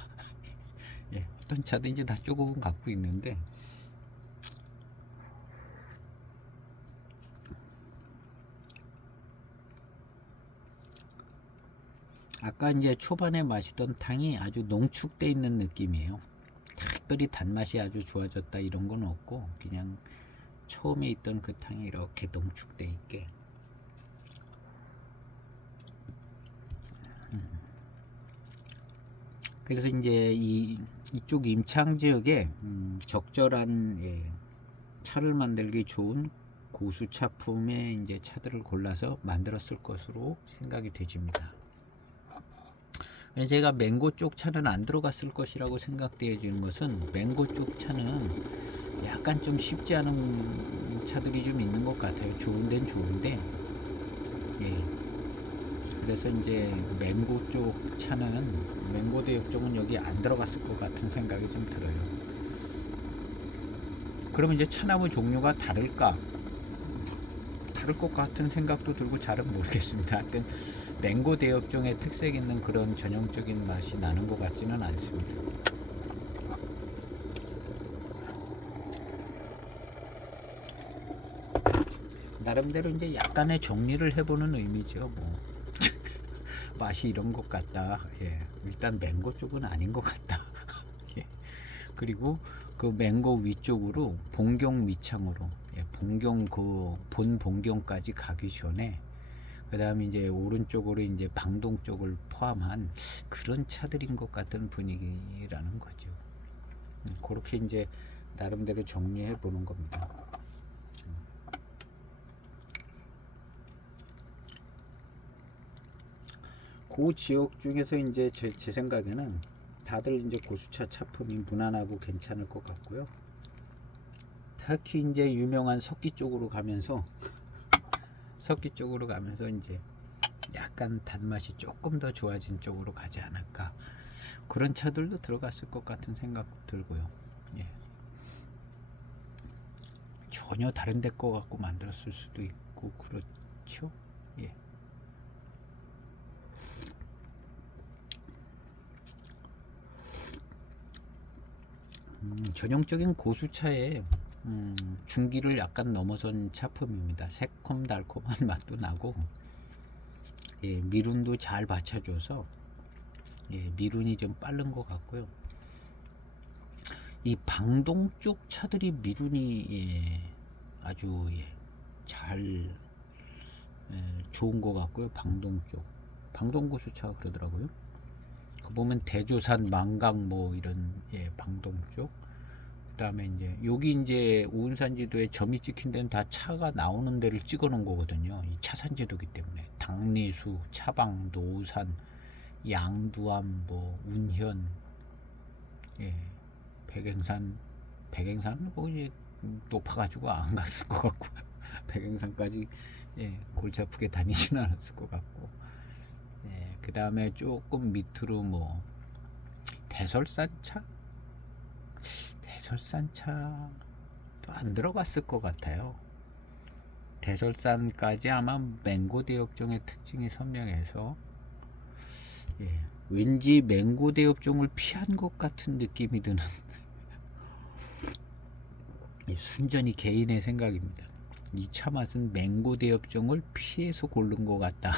어떤 차든지 다 조금은 갖고 있는데 아까 이제 초반에 마시던 탕이 아주 농축돼 있는 느낌이에요. 특별히 단맛이 아주 좋아졌다 이런 건 없고 그냥 처음에 있던 그 탕이 이렇게 농축돼 있게 그래서 이제 이쪽 임창 지역에 적절한 차를 만들기 좋은 고수 차품의 이제 차들을 골라서 만들었을 것으로 생각이 되집니다. 제가 맹고 쪽 차는 안 들어갔을 것이라고 생각되어지는 것은 맹고 쪽 차는 약간 좀 쉽지 않은 차들이 좀 있는 것 같아요. 좋은 데는 좋은데 그래서 이제 맹고 쪽 차는 맹고 대역종은 여기 안 들어갔을 것 같은 생각이 좀 들어요. 그러면 이제 차나무 종류가 다를 것 같은 생각도 들고 잘은 모르겠습니다. 하여튼 맹고 대엽종의 특색 있는 그런 전형적인 맛이 나는 것 같지는 않습니다. 나름대로 이제 약간의 정리를 해보는 의미죠. 뭐 맛이 이런 것 같다. 일단 맹고 쪽은 아닌 것 같다. 그리고 그 맹고 위쪽으로 봉경 위창으로 봉경 그 본 봉경까지 가기 전에 그 다음에 이제 오른쪽으로 이제 방동 쪽을 포함한 그런 차들인 것 같은 분위기라는 거죠. 그렇게 이제 나름대로 정리해 보는 겁니다. 그 지역 중에서 이제 제 생각에는 다들 이제 고수차 차품이 무난하고 괜찮을 것 같고요. 특히 이제 유명한 석기 쪽으로 가면서 이제 약간 단맛이 조금 더 좋아진 쪽으로 가지 않을까 그런 차들도 들어갔을 것 같은 생각 들고요. 전혀 다른 데 거 갖고 만들었을 수도 있고 그렇죠. 전형적인 고수차에 중기를 약간 넘어선 차품입니다. 새콤달콤한 맛도 나고 미룬도 잘 받쳐줘서 미룬이 좀 빠른 것 같고요. 이 방동 쪽 차들이 미룬이 아주 잘 좋은 것 같고요. 방동 쪽 방동 고수차가 그러더라고요. 그 보면 대조산 망강 뭐 이런 방동 쪽 그다음에 이제 여기 이제 오은산지도에 점이 찍힌 데는 다 차가 나오는 데를 찍어 놓은 거거든요. 이 차산지도기 때문에 당리수, 차방, 노산, 양두암, 뭐 운현, 백행산은 뭐 이제 높아가지고 안 갔을 것 같고 백행산까지 골치 아프게 다니지는 않았을 것 같고 그 다음에 조금 밑으로 뭐 대설산차도 안 들어갔을 것 같아요. 대설산까지 아마 맹고 대역종의 특징이 선명해서 왠지 맹고 대역종을 피한 것 같은 느낌이 드는 순전히 개인의 생각입니다. 이 차 맛은 맹고 대역종을 피해서 고른 것 같다.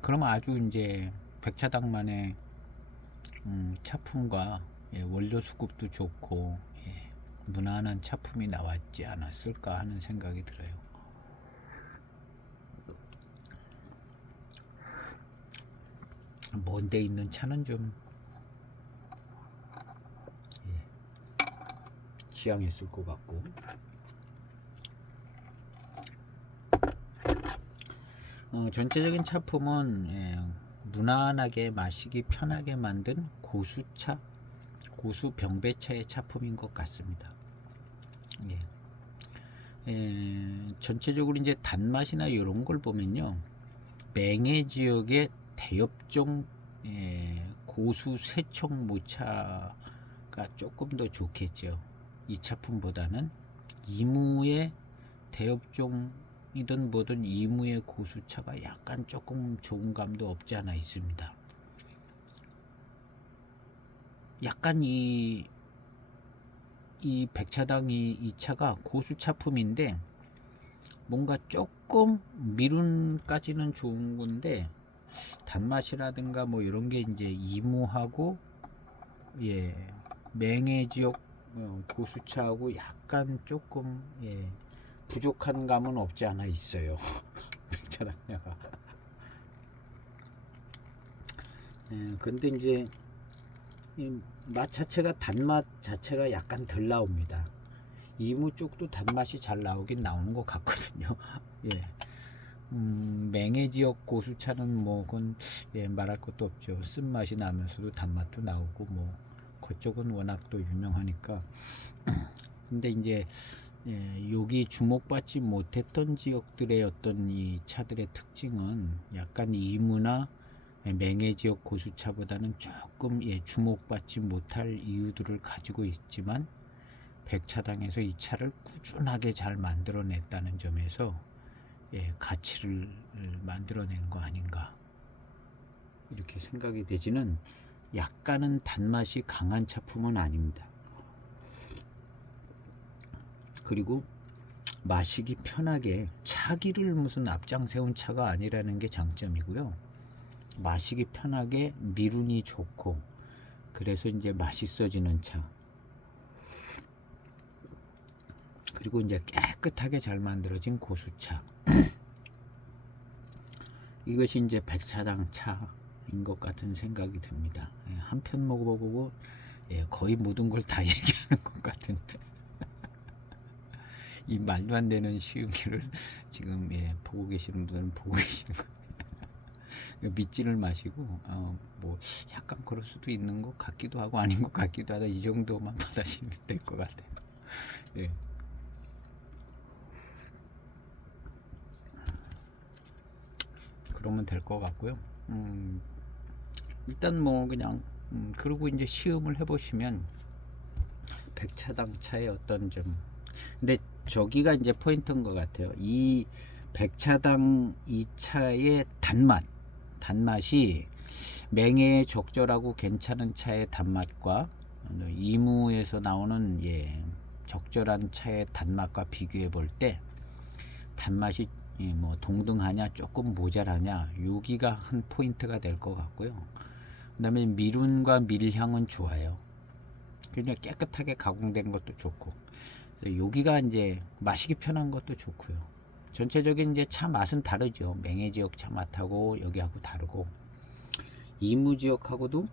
그러면 아주 이제 백차당만의 차품과 예, 원료 수급도 좋고 예, 무난한 차품이 나왔지 않았을까 하는 생각이 들어요. 먼데 있는 차는 좀 예, 취향했을 것 같고. 전체적인 차품은 예, 무난하게 마시기 편하게 만든 고수차, 고수 병배차의 차품인 것 같습니다. 예. 전체적으로 이제 단맛이나 이런 걸 보면요, 맹해 지역의 대엽종 고수 세청 모차가 조금 더 좋겠죠. 이 차품보다는 이무의 대엽종이든 뭐든 이무의 고수차가 약간 조금 좋은 감도 없지 않아 있습니다. 약간 이 백차당 이 차가 고수차품인데 뭔가 조금 미룬까지는 좋은 건데 단맛이라든가 뭐 이런 게 이제 이무하고 예 맹해 지역 고수차하고 약간 조금 예 부족한 감은 없지 않아 있어요. 백차당야가. 근데 이제 맛 자체가 단맛 자체가 약간 덜 나옵니다. 이무 쪽도 단맛이 잘 나오긴 나오는 것 같거든요. 예. 맹해 지역 고수차는 뭐 그건 예, 말할 것도 없죠. 쓴맛이 나면서도 단맛도 나오고 뭐 그쪽은 워낙 또 유명하니까. 근데 이제 예, 여기 주목받지 못했던 지역들의 어떤 이 차들의 특징은 약간 이무나 맹해 지역 고수차보다는 조금 예, 주목받지 못할 이유들을 가지고 있지만 백차당에서 이 차를 꾸준하게 잘 만들어냈다는 점에서 예, 가치를 만들어낸 거 아닌가 이렇게 생각이 되지는, 약간은 단맛이 강한 차품은 아닙니다. 그리고 마시기 편하게 차기를 무슨 앞장 세운 차가 아니라는 게 장점이고요. 마시기 편하게 미룬이 좋고 그래서 이제 맛있어지는 차. 그리고 이제 깨끗하게 잘 만들어진 고수차. 이것이 이제 백차당 차인 것 같은 생각이 듭니다. 한 편 먹어보고 거의 모든 걸 다 얘기하는 것 같은데 이 말도 안 되는 시음기를 지금 보고 계시는 분들은 보고 계시는 거예요. 믿지를 마시고 뭐 약간 그럴 수도 있는 것 같기도 하고 아닌 것 같기도 하다, 이 정도만 받아시면 될 것 같아요. 예. 그러면 될 것 같고요. 일단 뭐 그냥 그리고 이제 시음을 해보시면 백차당 차의 어떤 좀, 근데 저기가 이제 포인트인 것 같아요. 이 백차당 이 차의 단맛이 맹해에 적절하고 괜찮은 차의 단맛과 이무에서 나오는 적절한 차의 단맛과 비교해 볼 때 단맛이 뭐 동등하냐 조금 모자라냐, 여기가 한 포인트가 될 것 같고요. 그 다음에 미륜과 밀향은 좋아요. 그냥 깨끗하게 가공된 것도 좋고, 여기가 이제 마시기 편한 것도 좋고요. 전체적인 이제 차 맛은 다르죠. 맹해 지역 차 맛하고 여기하고 다르고, 이무 지역하고도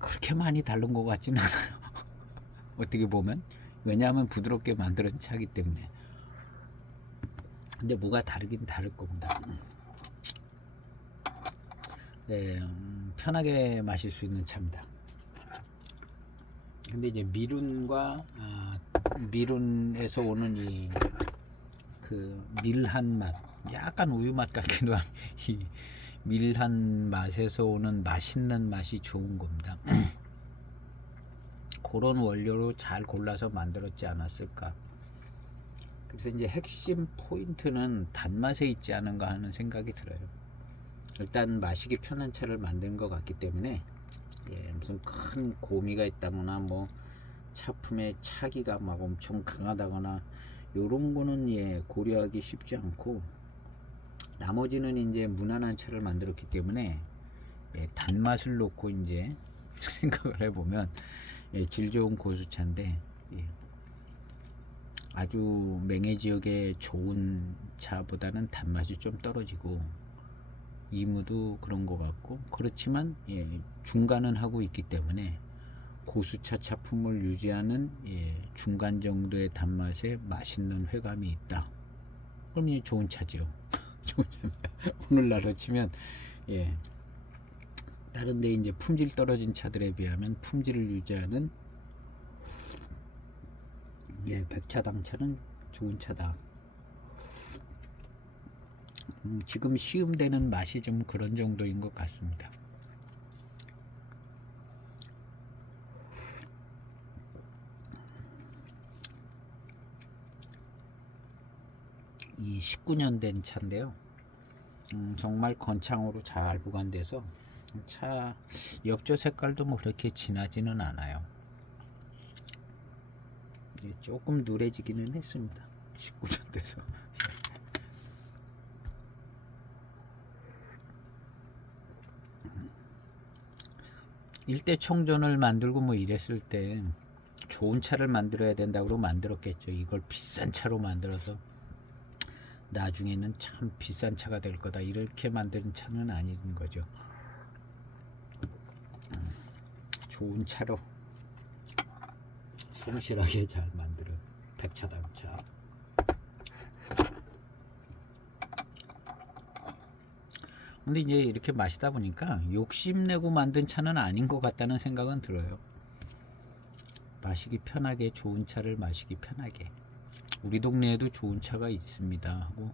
그렇게 많이 다른 것 같지는 않아요. 어떻게 보면, 왜냐하면 부드럽게 만들어진 차기 때문에. 근데 뭐가 다르긴 다를 겁니다. 네, 편하게 마실 수 있는 차입니다. 근데 이제 미룬에서 오는 이 그 밀한 맛, 약간 우유 맛 같기도 한 이 밀한 맛에서 오는 맛있는 맛이 좋은 겁니다. 그런 원료로 잘 골라서 만들었지 않았을까. 그래서 이제 핵심 포인트는 단맛에 있지 않은가 하는 생각이 들어요. 일단 마시기 편한 차를 만든 것 같기 때문에 무슨 큰 고미가 있다거나 뭐 차품의 차기가 막 엄청 강하다거나 요런 거는 고려하기 쉽지 않고, 나머지는 이제 무난한 차를 만들었기 때문에 단맛을 놓고 이제 생각을 해보면 질 좋은 고수차인데 아주 맹해 지역의 좋은 차보다는 단맛이 좀 떨어지고 이무도 그런 것 같고 그렇지만 중간은 하고 있기 때문에 고수차 차품을 유지하는 중간 정도의 단맛에 맛있는 회감이 있다. 그럼 이게 좋은 차죠. 좋은 차입니다. 오늘날로 치면 다른데 이제 품질 떨어진 차들에 비하면 품질을 유지하는 백차당 차는 좋은 차다. 지금 시음되는 맛이 좀 그런 정도인 것 같습니다. 이 19년 된 차인데요. 정말 건창으로 잘 보관돼서 차 옆조 색깔도 뭐 그렇게 진하지는 않아요. 조금 누래지기는 했습니다. 19년 돼서. 일대 총전을 만들고 뭐 이랬을 때 좋은 차를 만들어야 된다고 만들었겠죠. 이걸 비싼 차로 만들어서 나중에는 참 비싼 차가 될 거다 이렇게 만든 차는 아닌 거죠. 좋은 차로 성실하게 잘 만드는 백차당 차. 근데 이제 이렇게 마시다 보니까 욕심내고 만든 차는 아닌 것 같다는 생각은 들어요. 마시기 편하게 좋은 차를 마시기 편하게 우리 동네에도 좋은 차가 있습니다 하고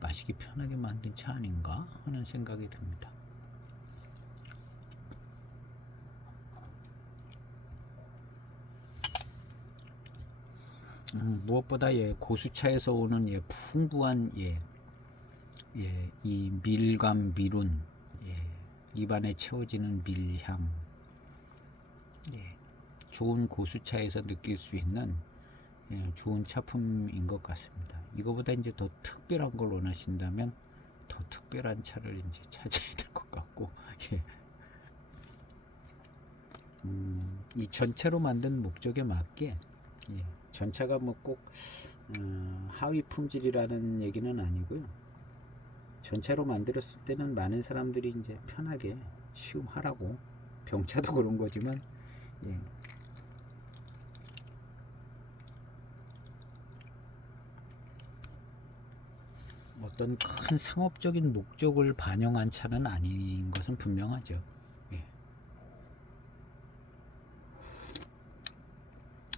마시기 편하게 만든 차 아닌가 하는 생각이 듭니다. 무엇보다 고수차에서 오는 풍부한 이 밀감 밀운 입안에 채워지는 밀향 좋은 고수차에서 느낄 수 있는 좋은 차품인 것 같습니다. 이거보다 이제 더 특별한 걸 원하신다면 더 특별한 차를 이제 찾아야 될 것 같고 이 전차로 만든 목적에 맞게 전차가 뭐 꼭 하위 품질이라는 얘기는 아니고요. 전차로 만들었을 때는 많은 사람들이 이제 편하게 시음하라고 병차도 그런 거지만 어떤 큰 상업적인 목적을 반영한 차는 아닌 것은 분명하죠.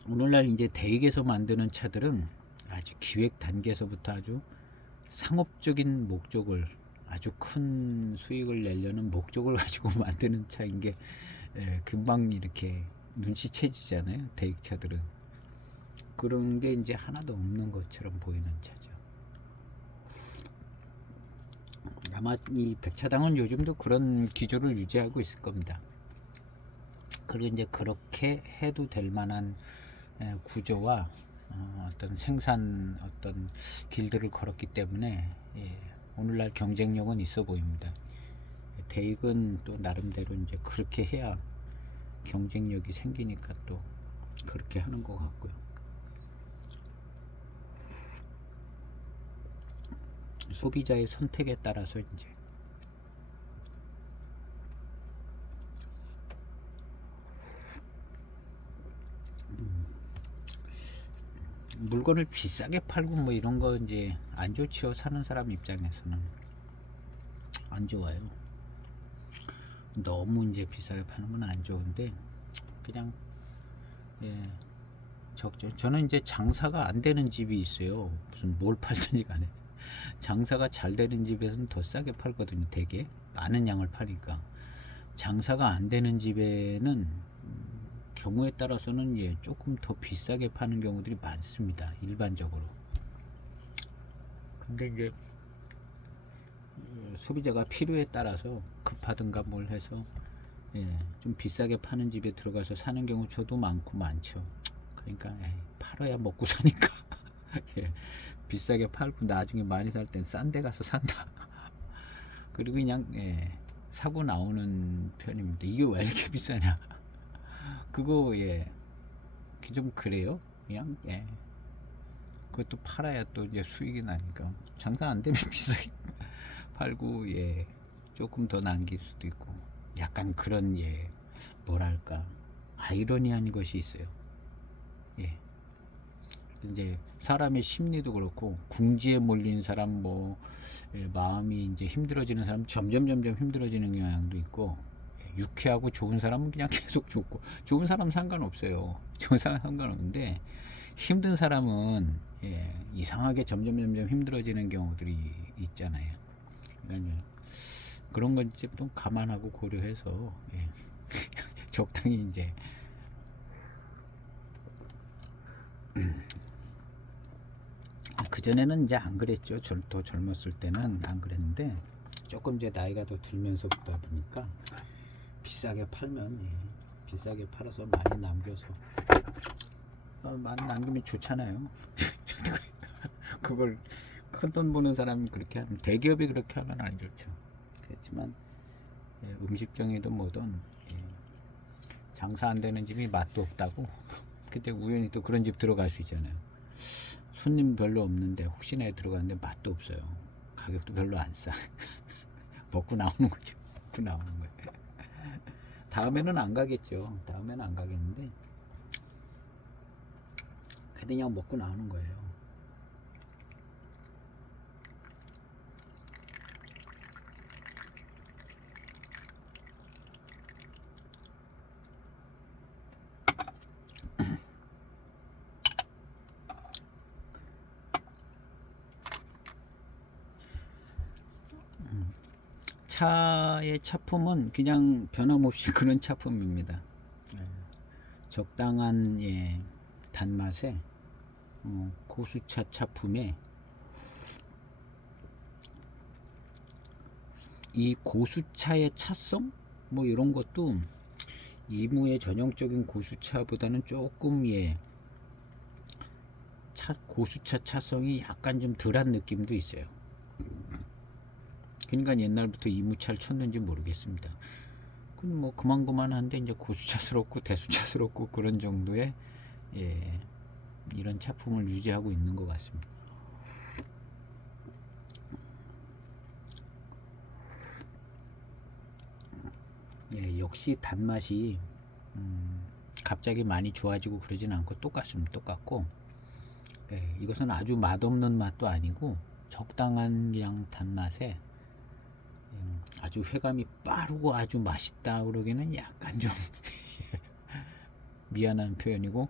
오늘날 이제 대익에서 만드는 차들은 아주 기획 단계에서부터 아주 상업적인 목적을 아주 큰 수익을 내려는 목적을 가지고 만드는 차인 게 금방 이렇게 눈치채지잖아요. 대익차들은 그런 게 이제 하나도 없는 것처럼 보이는 차죠. 아마 이 백차당은 요즘도 그런 기조를 유지하고 있을 겁니다. 그리고 이제 그렇게 해도 될 만한 구조와 어떤 생산 어떤 길들을 걸었기 때문에 오늘날 경쟁력은 있어 보입니다. 대익은 또 나름대로 이제 그렇게 해야 경쟁력이 생기니까 또 그렇게 하는 것 같고요. 소비자의 선택에 따라서 이제 물건을 비싸게 팔고 뭐 이런 거 이제 안 좋지요. 사는 사람 입장에서는 안 좋아요. 너무 이제 비싸게 파는 건 안 좋은데 그냥 적죠. 저는 이제 장사가 안 되는 집이 있어요. 무슨 뭘 팔든지 간에 장사가 잘 되는 집에서는 더 싸게 팔거든요. 되게 많은 양을 파니까. 장사가 안 되는 집에는 경우에 따라서는 조금 더 비싸게 파는 경우들이 많습니다. 일반적으로. 근데 이제 소비자가 필요에 따라서 급하든가 뭘 해서 좀 비싸게 파는 집에 들어가서 사는 경우 저도 많죠. 그러니까 팔아야 먹고 사니까 비싸게 팔고 나중에 많이 살 땐 싼 데 가서 산다. 그리고 그냥 사고 나오는 편입니다. 이게 왜 이렇게 비싸냐? 그거 예, 좀 그래요. 그냥 예. 그것도 팔아야 또 이제 수익이 나니까 장사 안 되면 비싸게 팔고 예, 조금 더 남길 수도 있고 약간 그런 예, 뭐랄까 아이러니한 것이 있어요. 예. 이제 사람의 심리도 그렇고 궁지에 몰린 사람 뭐 예, 마음이 이제 힘들어지는 사람 점점 힘들어지는 경향도 있고 예, 유쾌하고 좋은 사람은 그냥 계속 좋고 좋은 사람 상관없어요. 좋은 사람 상관없는데 힘든 사람은 예, 이상하게 점점 힘들어지는 경우들이 있잖아요. 그러니까 그런 건 이제 좀 감안하고 고려해서 예, 적당히 이제 그전에는 이제 안 그랬죠. 더 젊었을 때는 안 그랬는데 조금 이제 나이가 더 들면서부터 보니까 비싸게 팔면 예, 비싸게 팔아서 많이 남겨서 많이 남기면 좋잖아요. 그걸 큰 돈 버는 사람이 그렇게 하면 대기업이 그렇게 하면 안 좋죠. 그렇지만 예, 음식점이든 뭐든 예, 장사 안 되는 집이 맛도 없다고 그때 우연히 또 그런 집 들어갈 수 있잖아요. 손님 별로 없는데 혹시나 들어갔는데 맛도 없어요. 가격도 별로 안 싸. 먹고 나오는 거죠. 먹고 나오는 거예요. 다음에는 안 가겠죠. 다음에는 안 가겠는데 그냥 먹고 나오는 거예요. 차의 차품은 그냥 변함없이 그런 차품입니다. 적당한 예, 단맛에 고수차 차품에 이 고수차의 차성 뭐 이런 것도 이무의 전형적인 고수차보다는 조금 예, 고수차 차성이 약간 좀 덜한 느낌도 있어요. 그러니까 옛날부터 이무차를 쳤는지 모르겠습니다. 뭐 그만한데 이제 고수차스럽고 대수차스럽고 그런 정도의 예, 이런 차품을 유지하고 있는 것 같습니다. 예, 역시 단맛이 갑자기 많이 좋아지고 그러진 않고 똑같습니다. 똑같고 예, 이것은 아주 맛없는 맛도 아니고 적당한 그냥 단맛에 아주 회감이 빠르고 아주 맛있다 그러기는 약간 좀 미안한 표현이고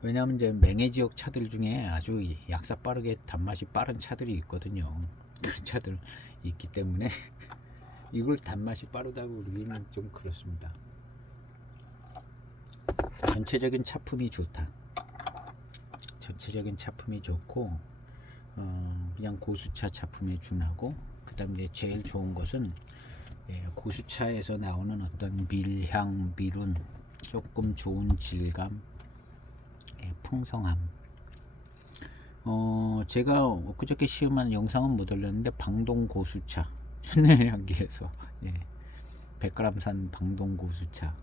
왜냐하면 이제 맹해 지역 차들 중에 아주 약사 빠르게 단맛이 빠른 차들이 있거든요. 그런 차들 있기 때문에 이걸 단맛이 빠르다고 그러기는 좀 그렇습니다. 전체적인 차품이 좋다. 전체적인 차품이 좋고 그냥 고수차 차품에 준하고 그 다음에 제일 좋은 것은 예, 고수차에서 나오는 어떤 밀향, 밀운 조금 좋은 질감 예, 풍성함 제가 엊그저께 시음한 영상은 못 올렸는데 방동 고수차 천내향기에서 예, 100g산 방동 고수차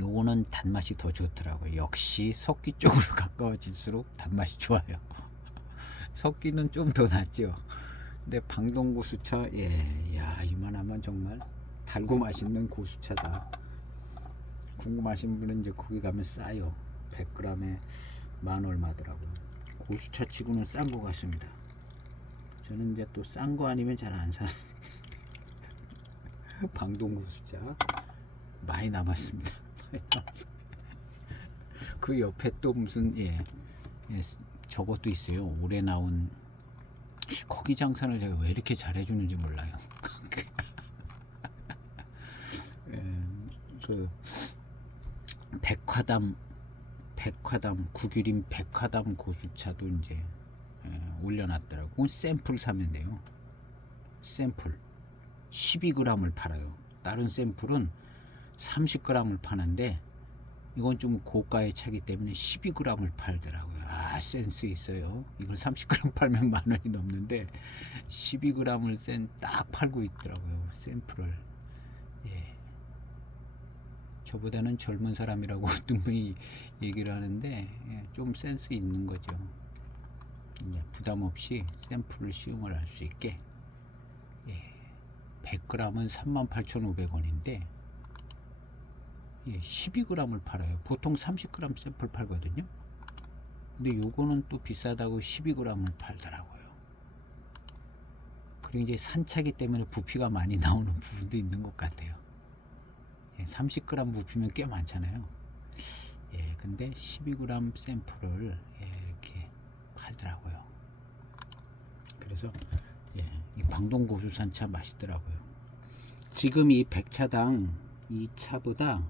요거는 단맛이 더 좋더라고요. 역시 석기 쪽으로 가까워질수록 단맛이 좋아요. 석기는 좀 더 낫죠. 근데 방동 고수차 예, 야 이만하면 정말 달고 맛있는 고수차다. 궁금하신 분은 이제 거기 가면 싸요. 100g에 만 얼마더라고요. 고수차 치고는 싼 것 같습니다. 저는 이제 또 싼 거 아니면 잘 안 사는 방동 고수차 많이 남았습니다. 그 옆에 또 무슨 예, 저것도 있어요. 올해 나온 거기 장사를 제가 왜 이렇게 잘해주는지 몰라요. 그 백화담 구기림 백화담 고수차도 이제 올려놨더라고. 샘플 사면 돼요. 샘플 12g을 팔아요. 다른 샘플은 30g을 파는데 이건 좀 고가의 차기 때문에 12g을 팔더라고요. 아, 센스 있어요. 이걸 30g 팔면 10,000원이 넘는데 12g을 딱 팔고 있더라고요. 샘플을. 예. 저보다는 젊은 사람이라고 어떤 분이 얘기를 하는데, 예, 좀 센스 있는 거죠. 예, 부담 없이 샘플을 시음을 할 수 있게. 예, 100g은 38,500원인데 예, 12g을 팔아요. 보통 30g 샘플 팔거든요. 근데 요거는 또 비싸다고 12g을 팔더라고요. 그리고 이제 산차기 때문에 부피가 많이 나오는 부분도 있는 것 같아요. 예, 30g 부피면 꽤 많잖아요. 예, 근데 12g 샘플을 예, 이렇게 팔더라고요. 그래서 예, 이 방동 고수산차 맛있더라고요. 지금 이 100차당 이 차보다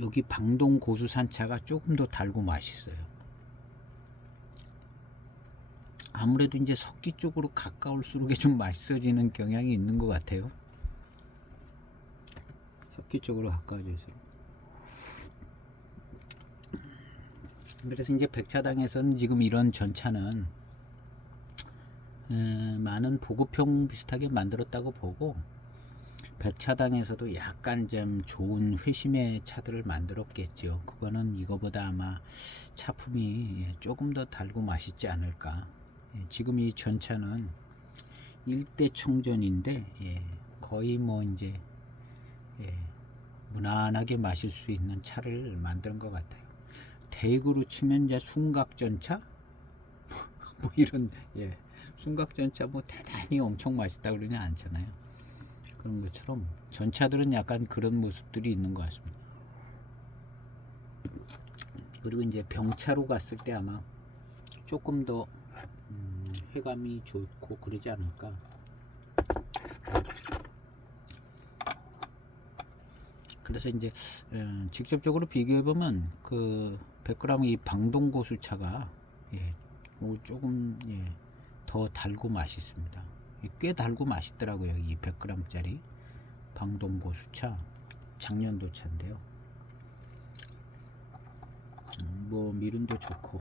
여기 방동 고수산차가 조금 더 달고 맛있어요. 아무래도 이제 석기 쪽으로 가까울수록 좀 맛있어지는 경향이 있는 것 같아요. 석기 쪽으로 가까워질수록. 그래서 이제 백차당에서는 지금 이런 전차는 많은 보급형 비슷하게 만들었다고 보고, 백차당에서도 약간 좀 좋은 회심의 차들을 만들었겠죠. 그거는 이거보다 아마 차품이 조금 더 달고 맛있지 않을까. 지금 이 전차는 1대 총전인데 거의 뭐 이제 무난하게 마실 수 있는 차를 만드는 것 같아요. 대구로 치면 이제 순각전차 뭐 이런 순각전차 뭐 대단히 엄청 맛있다 그러지 않잖아요. 그런 것처럼 전차들은 약간 그런 모습들이 있는 것 같습니다. 그리고 이제 병차로 갔을 때 아마 조금 더 회감이 좋고 그러지 않을까. 그래서 이제 직접적으로 비교해보면 그 100g 이 방동고수차가 조금 더 달고 맛있습니다. 꽤 달고 맛있더라고요. 이 100g짜리 방동고수차 작년도 차인데요. 뭐 미륜도 좋고.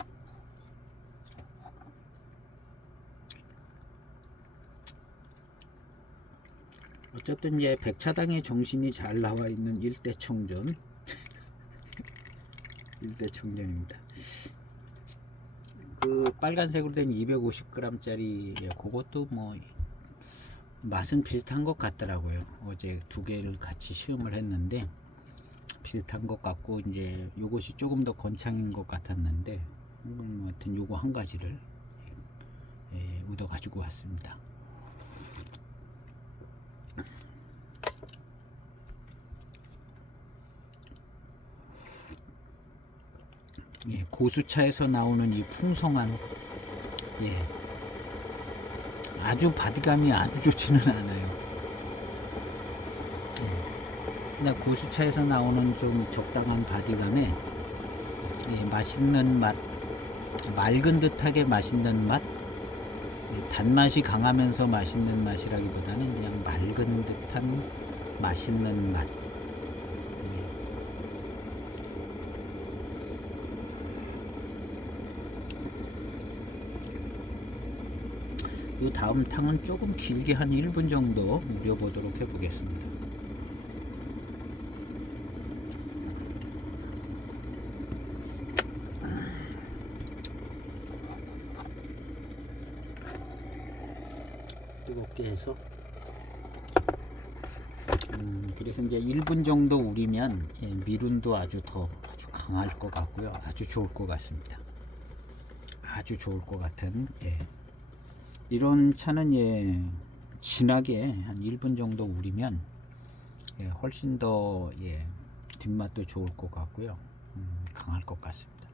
어쨌든 이제 백차당의 정신이 잘 나와 있는 일대 총전. 일대 총전입니다. 그 빨간색으로 된 250g짜리 그것도 뭐 맛은 비슷한 것 같더라고요. 어제 두 개를 같이 시음을 했는데 비슷한 것 같고, 이제 요것이 조금 더 건창인 것 같았는데 하여튼 요거 한 가지를 얻어 가지고 왔습니다. 고수차에서 나오는 이 풍성한 아주 바디감이 아주 좋지는 않아요. 근데 고수차에서 나오는 좀 적당한 바디감에 맛있는 맛, 맑은 듯하게 맛있는 맛, 단맛이 강하면서 맛있는 맛이라기보다는 그냥 맑은 듯한 맛있는 맛. 이 다음 탕은 조금 길게 한 1분 정도 우려보도록 해보겠습니다. 뜨겁게 해서 그래서 이제 1분 정도 우리면 미륜도 아주 강할 것 같고요. 아주 좋을 것 같습니다. 아주 좋을 것 같은 이런 차는 진하게 한 1분 정도 우리면 훨씬 더 뒷맛도 좋을 것 같고요. 강할 것 같습니다.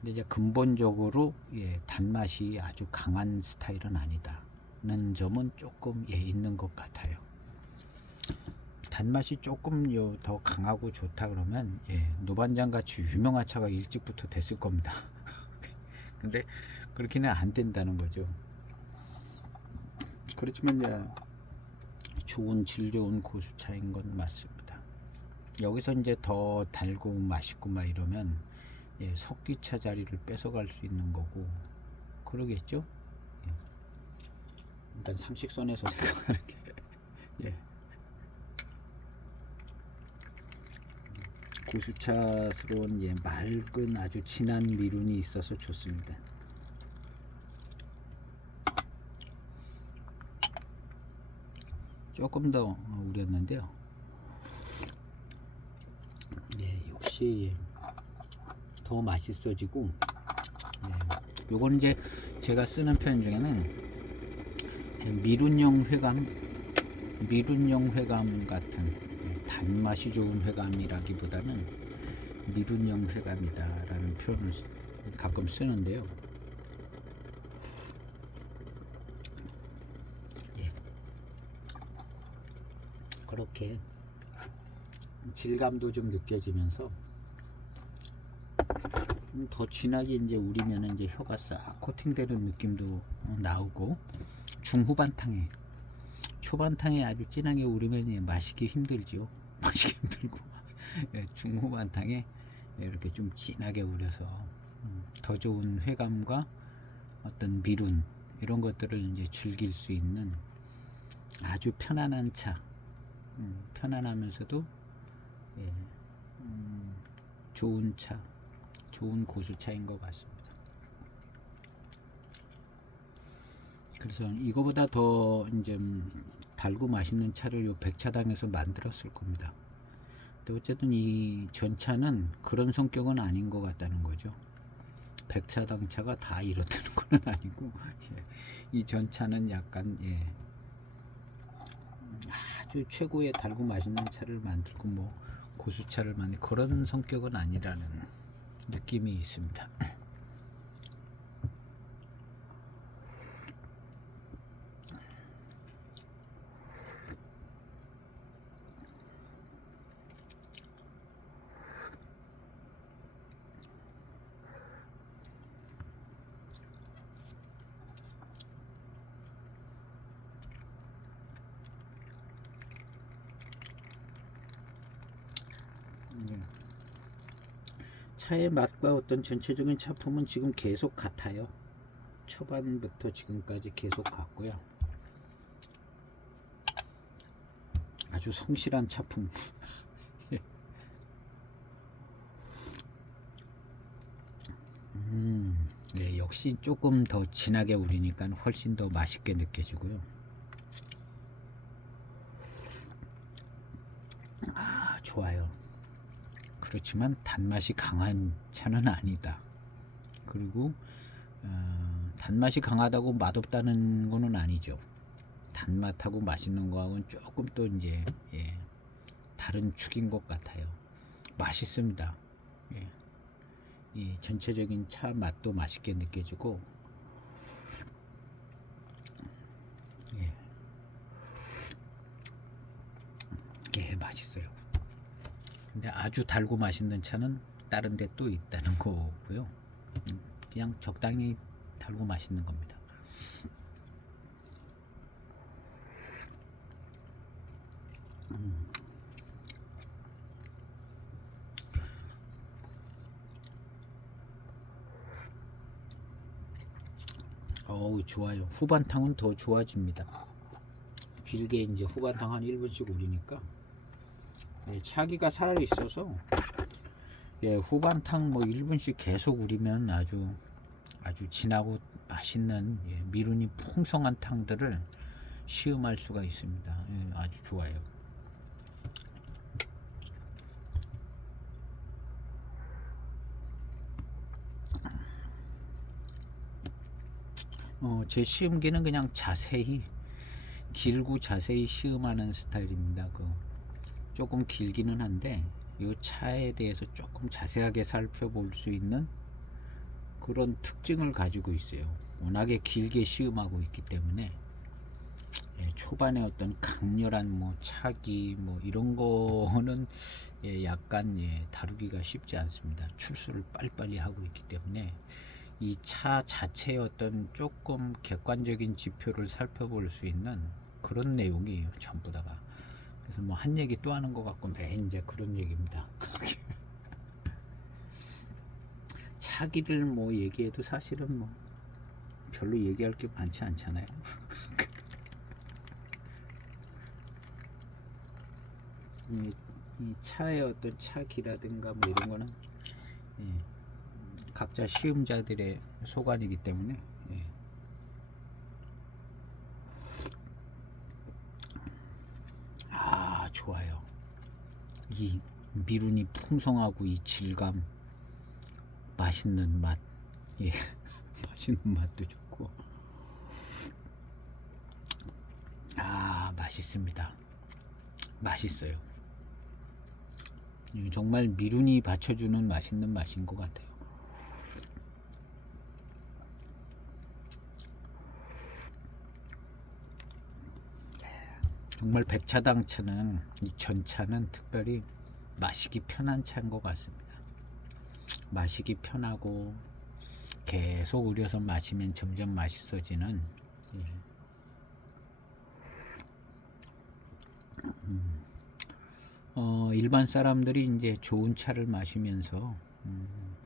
근데 이제 근본적으로 단맛이 아주 강한 스타일은 아니다는 점은 조금 있는 것 같아요. 단맛이 조금 더 강하고 좋다 그러면 노반장 같이 유명한 차가 일찍부터 됐을 겁니다. 근데 그렇게는 안 된다는 거죠. 그렇지만 이제 좋은 질 좋은 고수차인 건 맞습니다. 여기서 이제 더 달고 맛있고 막 이러면 예, 석기차 자리를 뺏어갈 수 있는 거고 그러겠죠. 예. 일단 상식선에서 생각하는 게 예. 고수차스러운 예, 맑은 아주 진한 미룬이 있어서 좋습니다. 조금 더 우렸는데요. 예, 역시 더 맛있어지고 요건 이제 제가 쓰는 표현 중에는 미룬용 회감 같은 단맛이 좋은 회감이라기보다는 미룬용 회감이다 라는 표현을 가끔 쓰는데요. 예. 그렇게 질감도 좀 느껴지면서 더 진하게 이제 우리면 이제 혀가 싹 코팅되는 느낌도 나오고 중후반탕에 초반탕에 아주 진하게 우리면 마시기 힘들죠. 마시기 힘들고 중후반탕에 이렇게 좀 진하게 우려서 더 좋은 회감과 어떤 미룬 이런 것들을 이제 즐길 수 있는 아주 편안한 차, 편안하면서도 예, 좋은 차, 좋은 고수차인 것 같습니다. 그래서 이거보다 더 이제 달고 맛있는 차를 요 백차당에서 만들었을 겁니다. 근데 어쨌든 이 전차는 그런 성격은 아닌 것 같다는 거죠. 백차당 차가 다 이렇다는 건 아니고 예, 이 전차는 약간 예, 아주 최고의 달고 맛있는 차를 만들고 뭐 고수차를 만들 그런 성격은 아니라는 느낌이 있습니다. 차의 맛과 어떤 전체적인 차품은 지금 계속 같아요. 초반부터 지금까지 계속 같고요. 아주 성실한 차품. 네, 역시 조금 더 진하게 우리니까 훨씬 더 맛있게 느껴지고요. 아, 좋아요. 그렇지만 단맛이 강한 차는 아니다. 그리고 단맛이 강하다고 맛없다는 거는 아니죠. 단맛하고 맛있는 거하고는 조금 또 이제 예, 다른 축인 것 같아요. 맛있습니다. 예. 이 전체적인 차 맛도 맛있게 느껴지고 예, 예 맛있어요. 근데 아주 달고 맛있는 차는 다른 데 또 있다는 거고요. 그냥 적당히 달고 맛있는 겁니다. 어우 좋아요. 후반탕은 더 좋아집니다. 길게 이제 후반탕 한 1분씩 우리니까 예, 차기가 살아 있어서 예, 후반탕 뭐 1분씩 계속 우리면 아주 진하고 맛있는 예, 미룬이 풍성한 탕들을 시음할 수가 있습니다. 예, 아주 좋아요. 제 시음기는 그냥 자세히 길고 자세히 시음하는 스타일입니다. 조금 길기는 한데 이 차에 대해서 조금 자세하게 살펴볼 수 있는 그런 특징을 가지고 있어요. 워낙에 길게 시음하고 있기 때문에 예, 초반에 어떤 강렬한 뭐 차기 뭐 이런 거는 예, 약간 예, 다루기가 쉽지 않습니다. 출수를 빨리빨리 하고 있기 때문에 이 차 자체의 어떤 조금 객관적인 지표를 살펴볼 수 있는 그런 내용이에요. 전부 다가. 그래서 뭐 한 얘기 또 하는 것 같고 매일 이제 그런 얘기입니다. 차기를 뭐 얘기해도 사실은 뭐 별로 얘기할 게 많지 않잖아요. 이 차의 어떤 차기라든가 뭐 이런 거는 각자 시음자들의 소관이기 때문에 좋아요. 이 미룬이 풍성하고 이 질감, 맛있는 맛, 맛있는 맛도 좋고, 맛있습니다. 맛있어요. 정말 미룬이 받쳐주는 맛있는 맛인 것 같아요. 정말 백차당 차는, 이 전차는 특별히 마시기 편한 차인 것 같습니다. 마시기 편하고 계속 우려서 마시면 점점 맛있어지는 일반 사람들이 이제 좋은 차를 마시면서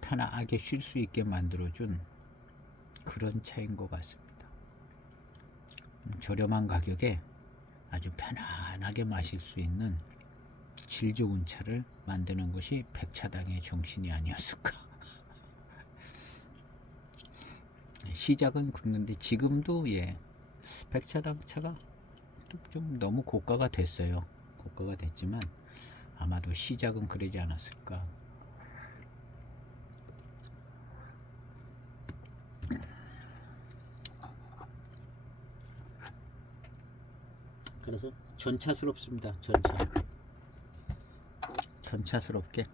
편하게 쉴 수 있게 만들어준 그런 차인 것 같습니다. 저렴한 가격에 아주 편안하게 마실 수 있는 질 좋은 차를 만드는 것이 백차당의 정신이 아니었을까. 시작은 그랬는데 지금도 백차당 차가 좀 너무 고가가 됐어요. 고가가 됐지만 아마도 시작은 그러지 않았을까. 그래서 전차스럽습니다. 전차스럽게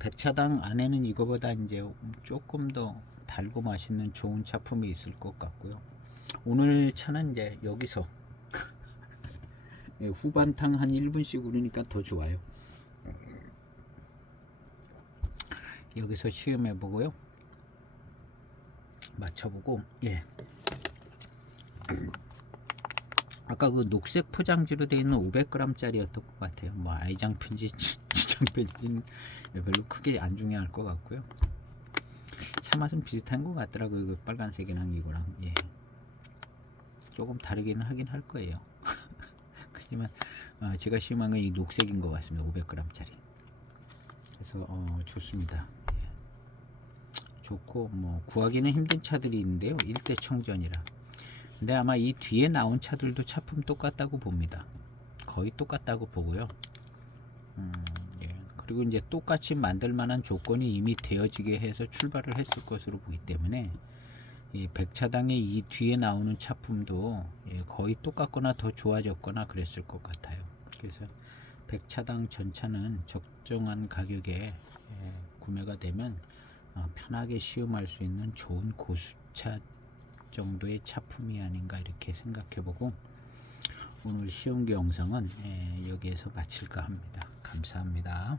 백차당 안에는 이거보다 이제 조금 더 달고 맛있는 좋은 차품이 있을 것 같고요. 오늘 차는 이제 여기서 후반탕 한 1분씩 우리니까 더 좋아요. 여기서 시음해 보고요. 맞춰보고 아까 그 녹색 포장지로 되어 있는 500g 짜리였던 것 같아요. 뭐 아이장 편지, 지장 편지는 별로 크게 안 중요할 것 같고요. 차 맛은 비슷한 것 같더라고요. 그 빨간색이랑 이거랑 조금 다르기는 하긴 할 거예요. 하지만 제가 심한 건 이 녹색인 것 같습니다. 500g 짜리. 그래서 좋습니다. 좋고 뭐 구하기는 힘든 차들이 있는데요. 일대 청전이라. 근데 아마 이 뒤에 나온 차들도 차품 똑같다고 봅니다. 거의 똑같다고 보고요. 그리고 이제 똑같이 만들 만한 조건이 이미 되어지게 해서 출발을 했을 것으로 보기 때문에 이 백차당의 이 뒤에 나오는 차품도 거의 똑같거나 더 좋아졌거나 그랬을 것 같아요. 그래서 백차당 전차는 적정한 가격에 구매가 되면 편하게 시음할 수 있는 좋은 고수차 정도의 차품이 아닌가 이렇게 생각해보고 오늘 시음기 영상은 여기에서 마칠까 합니다. 감사합니다.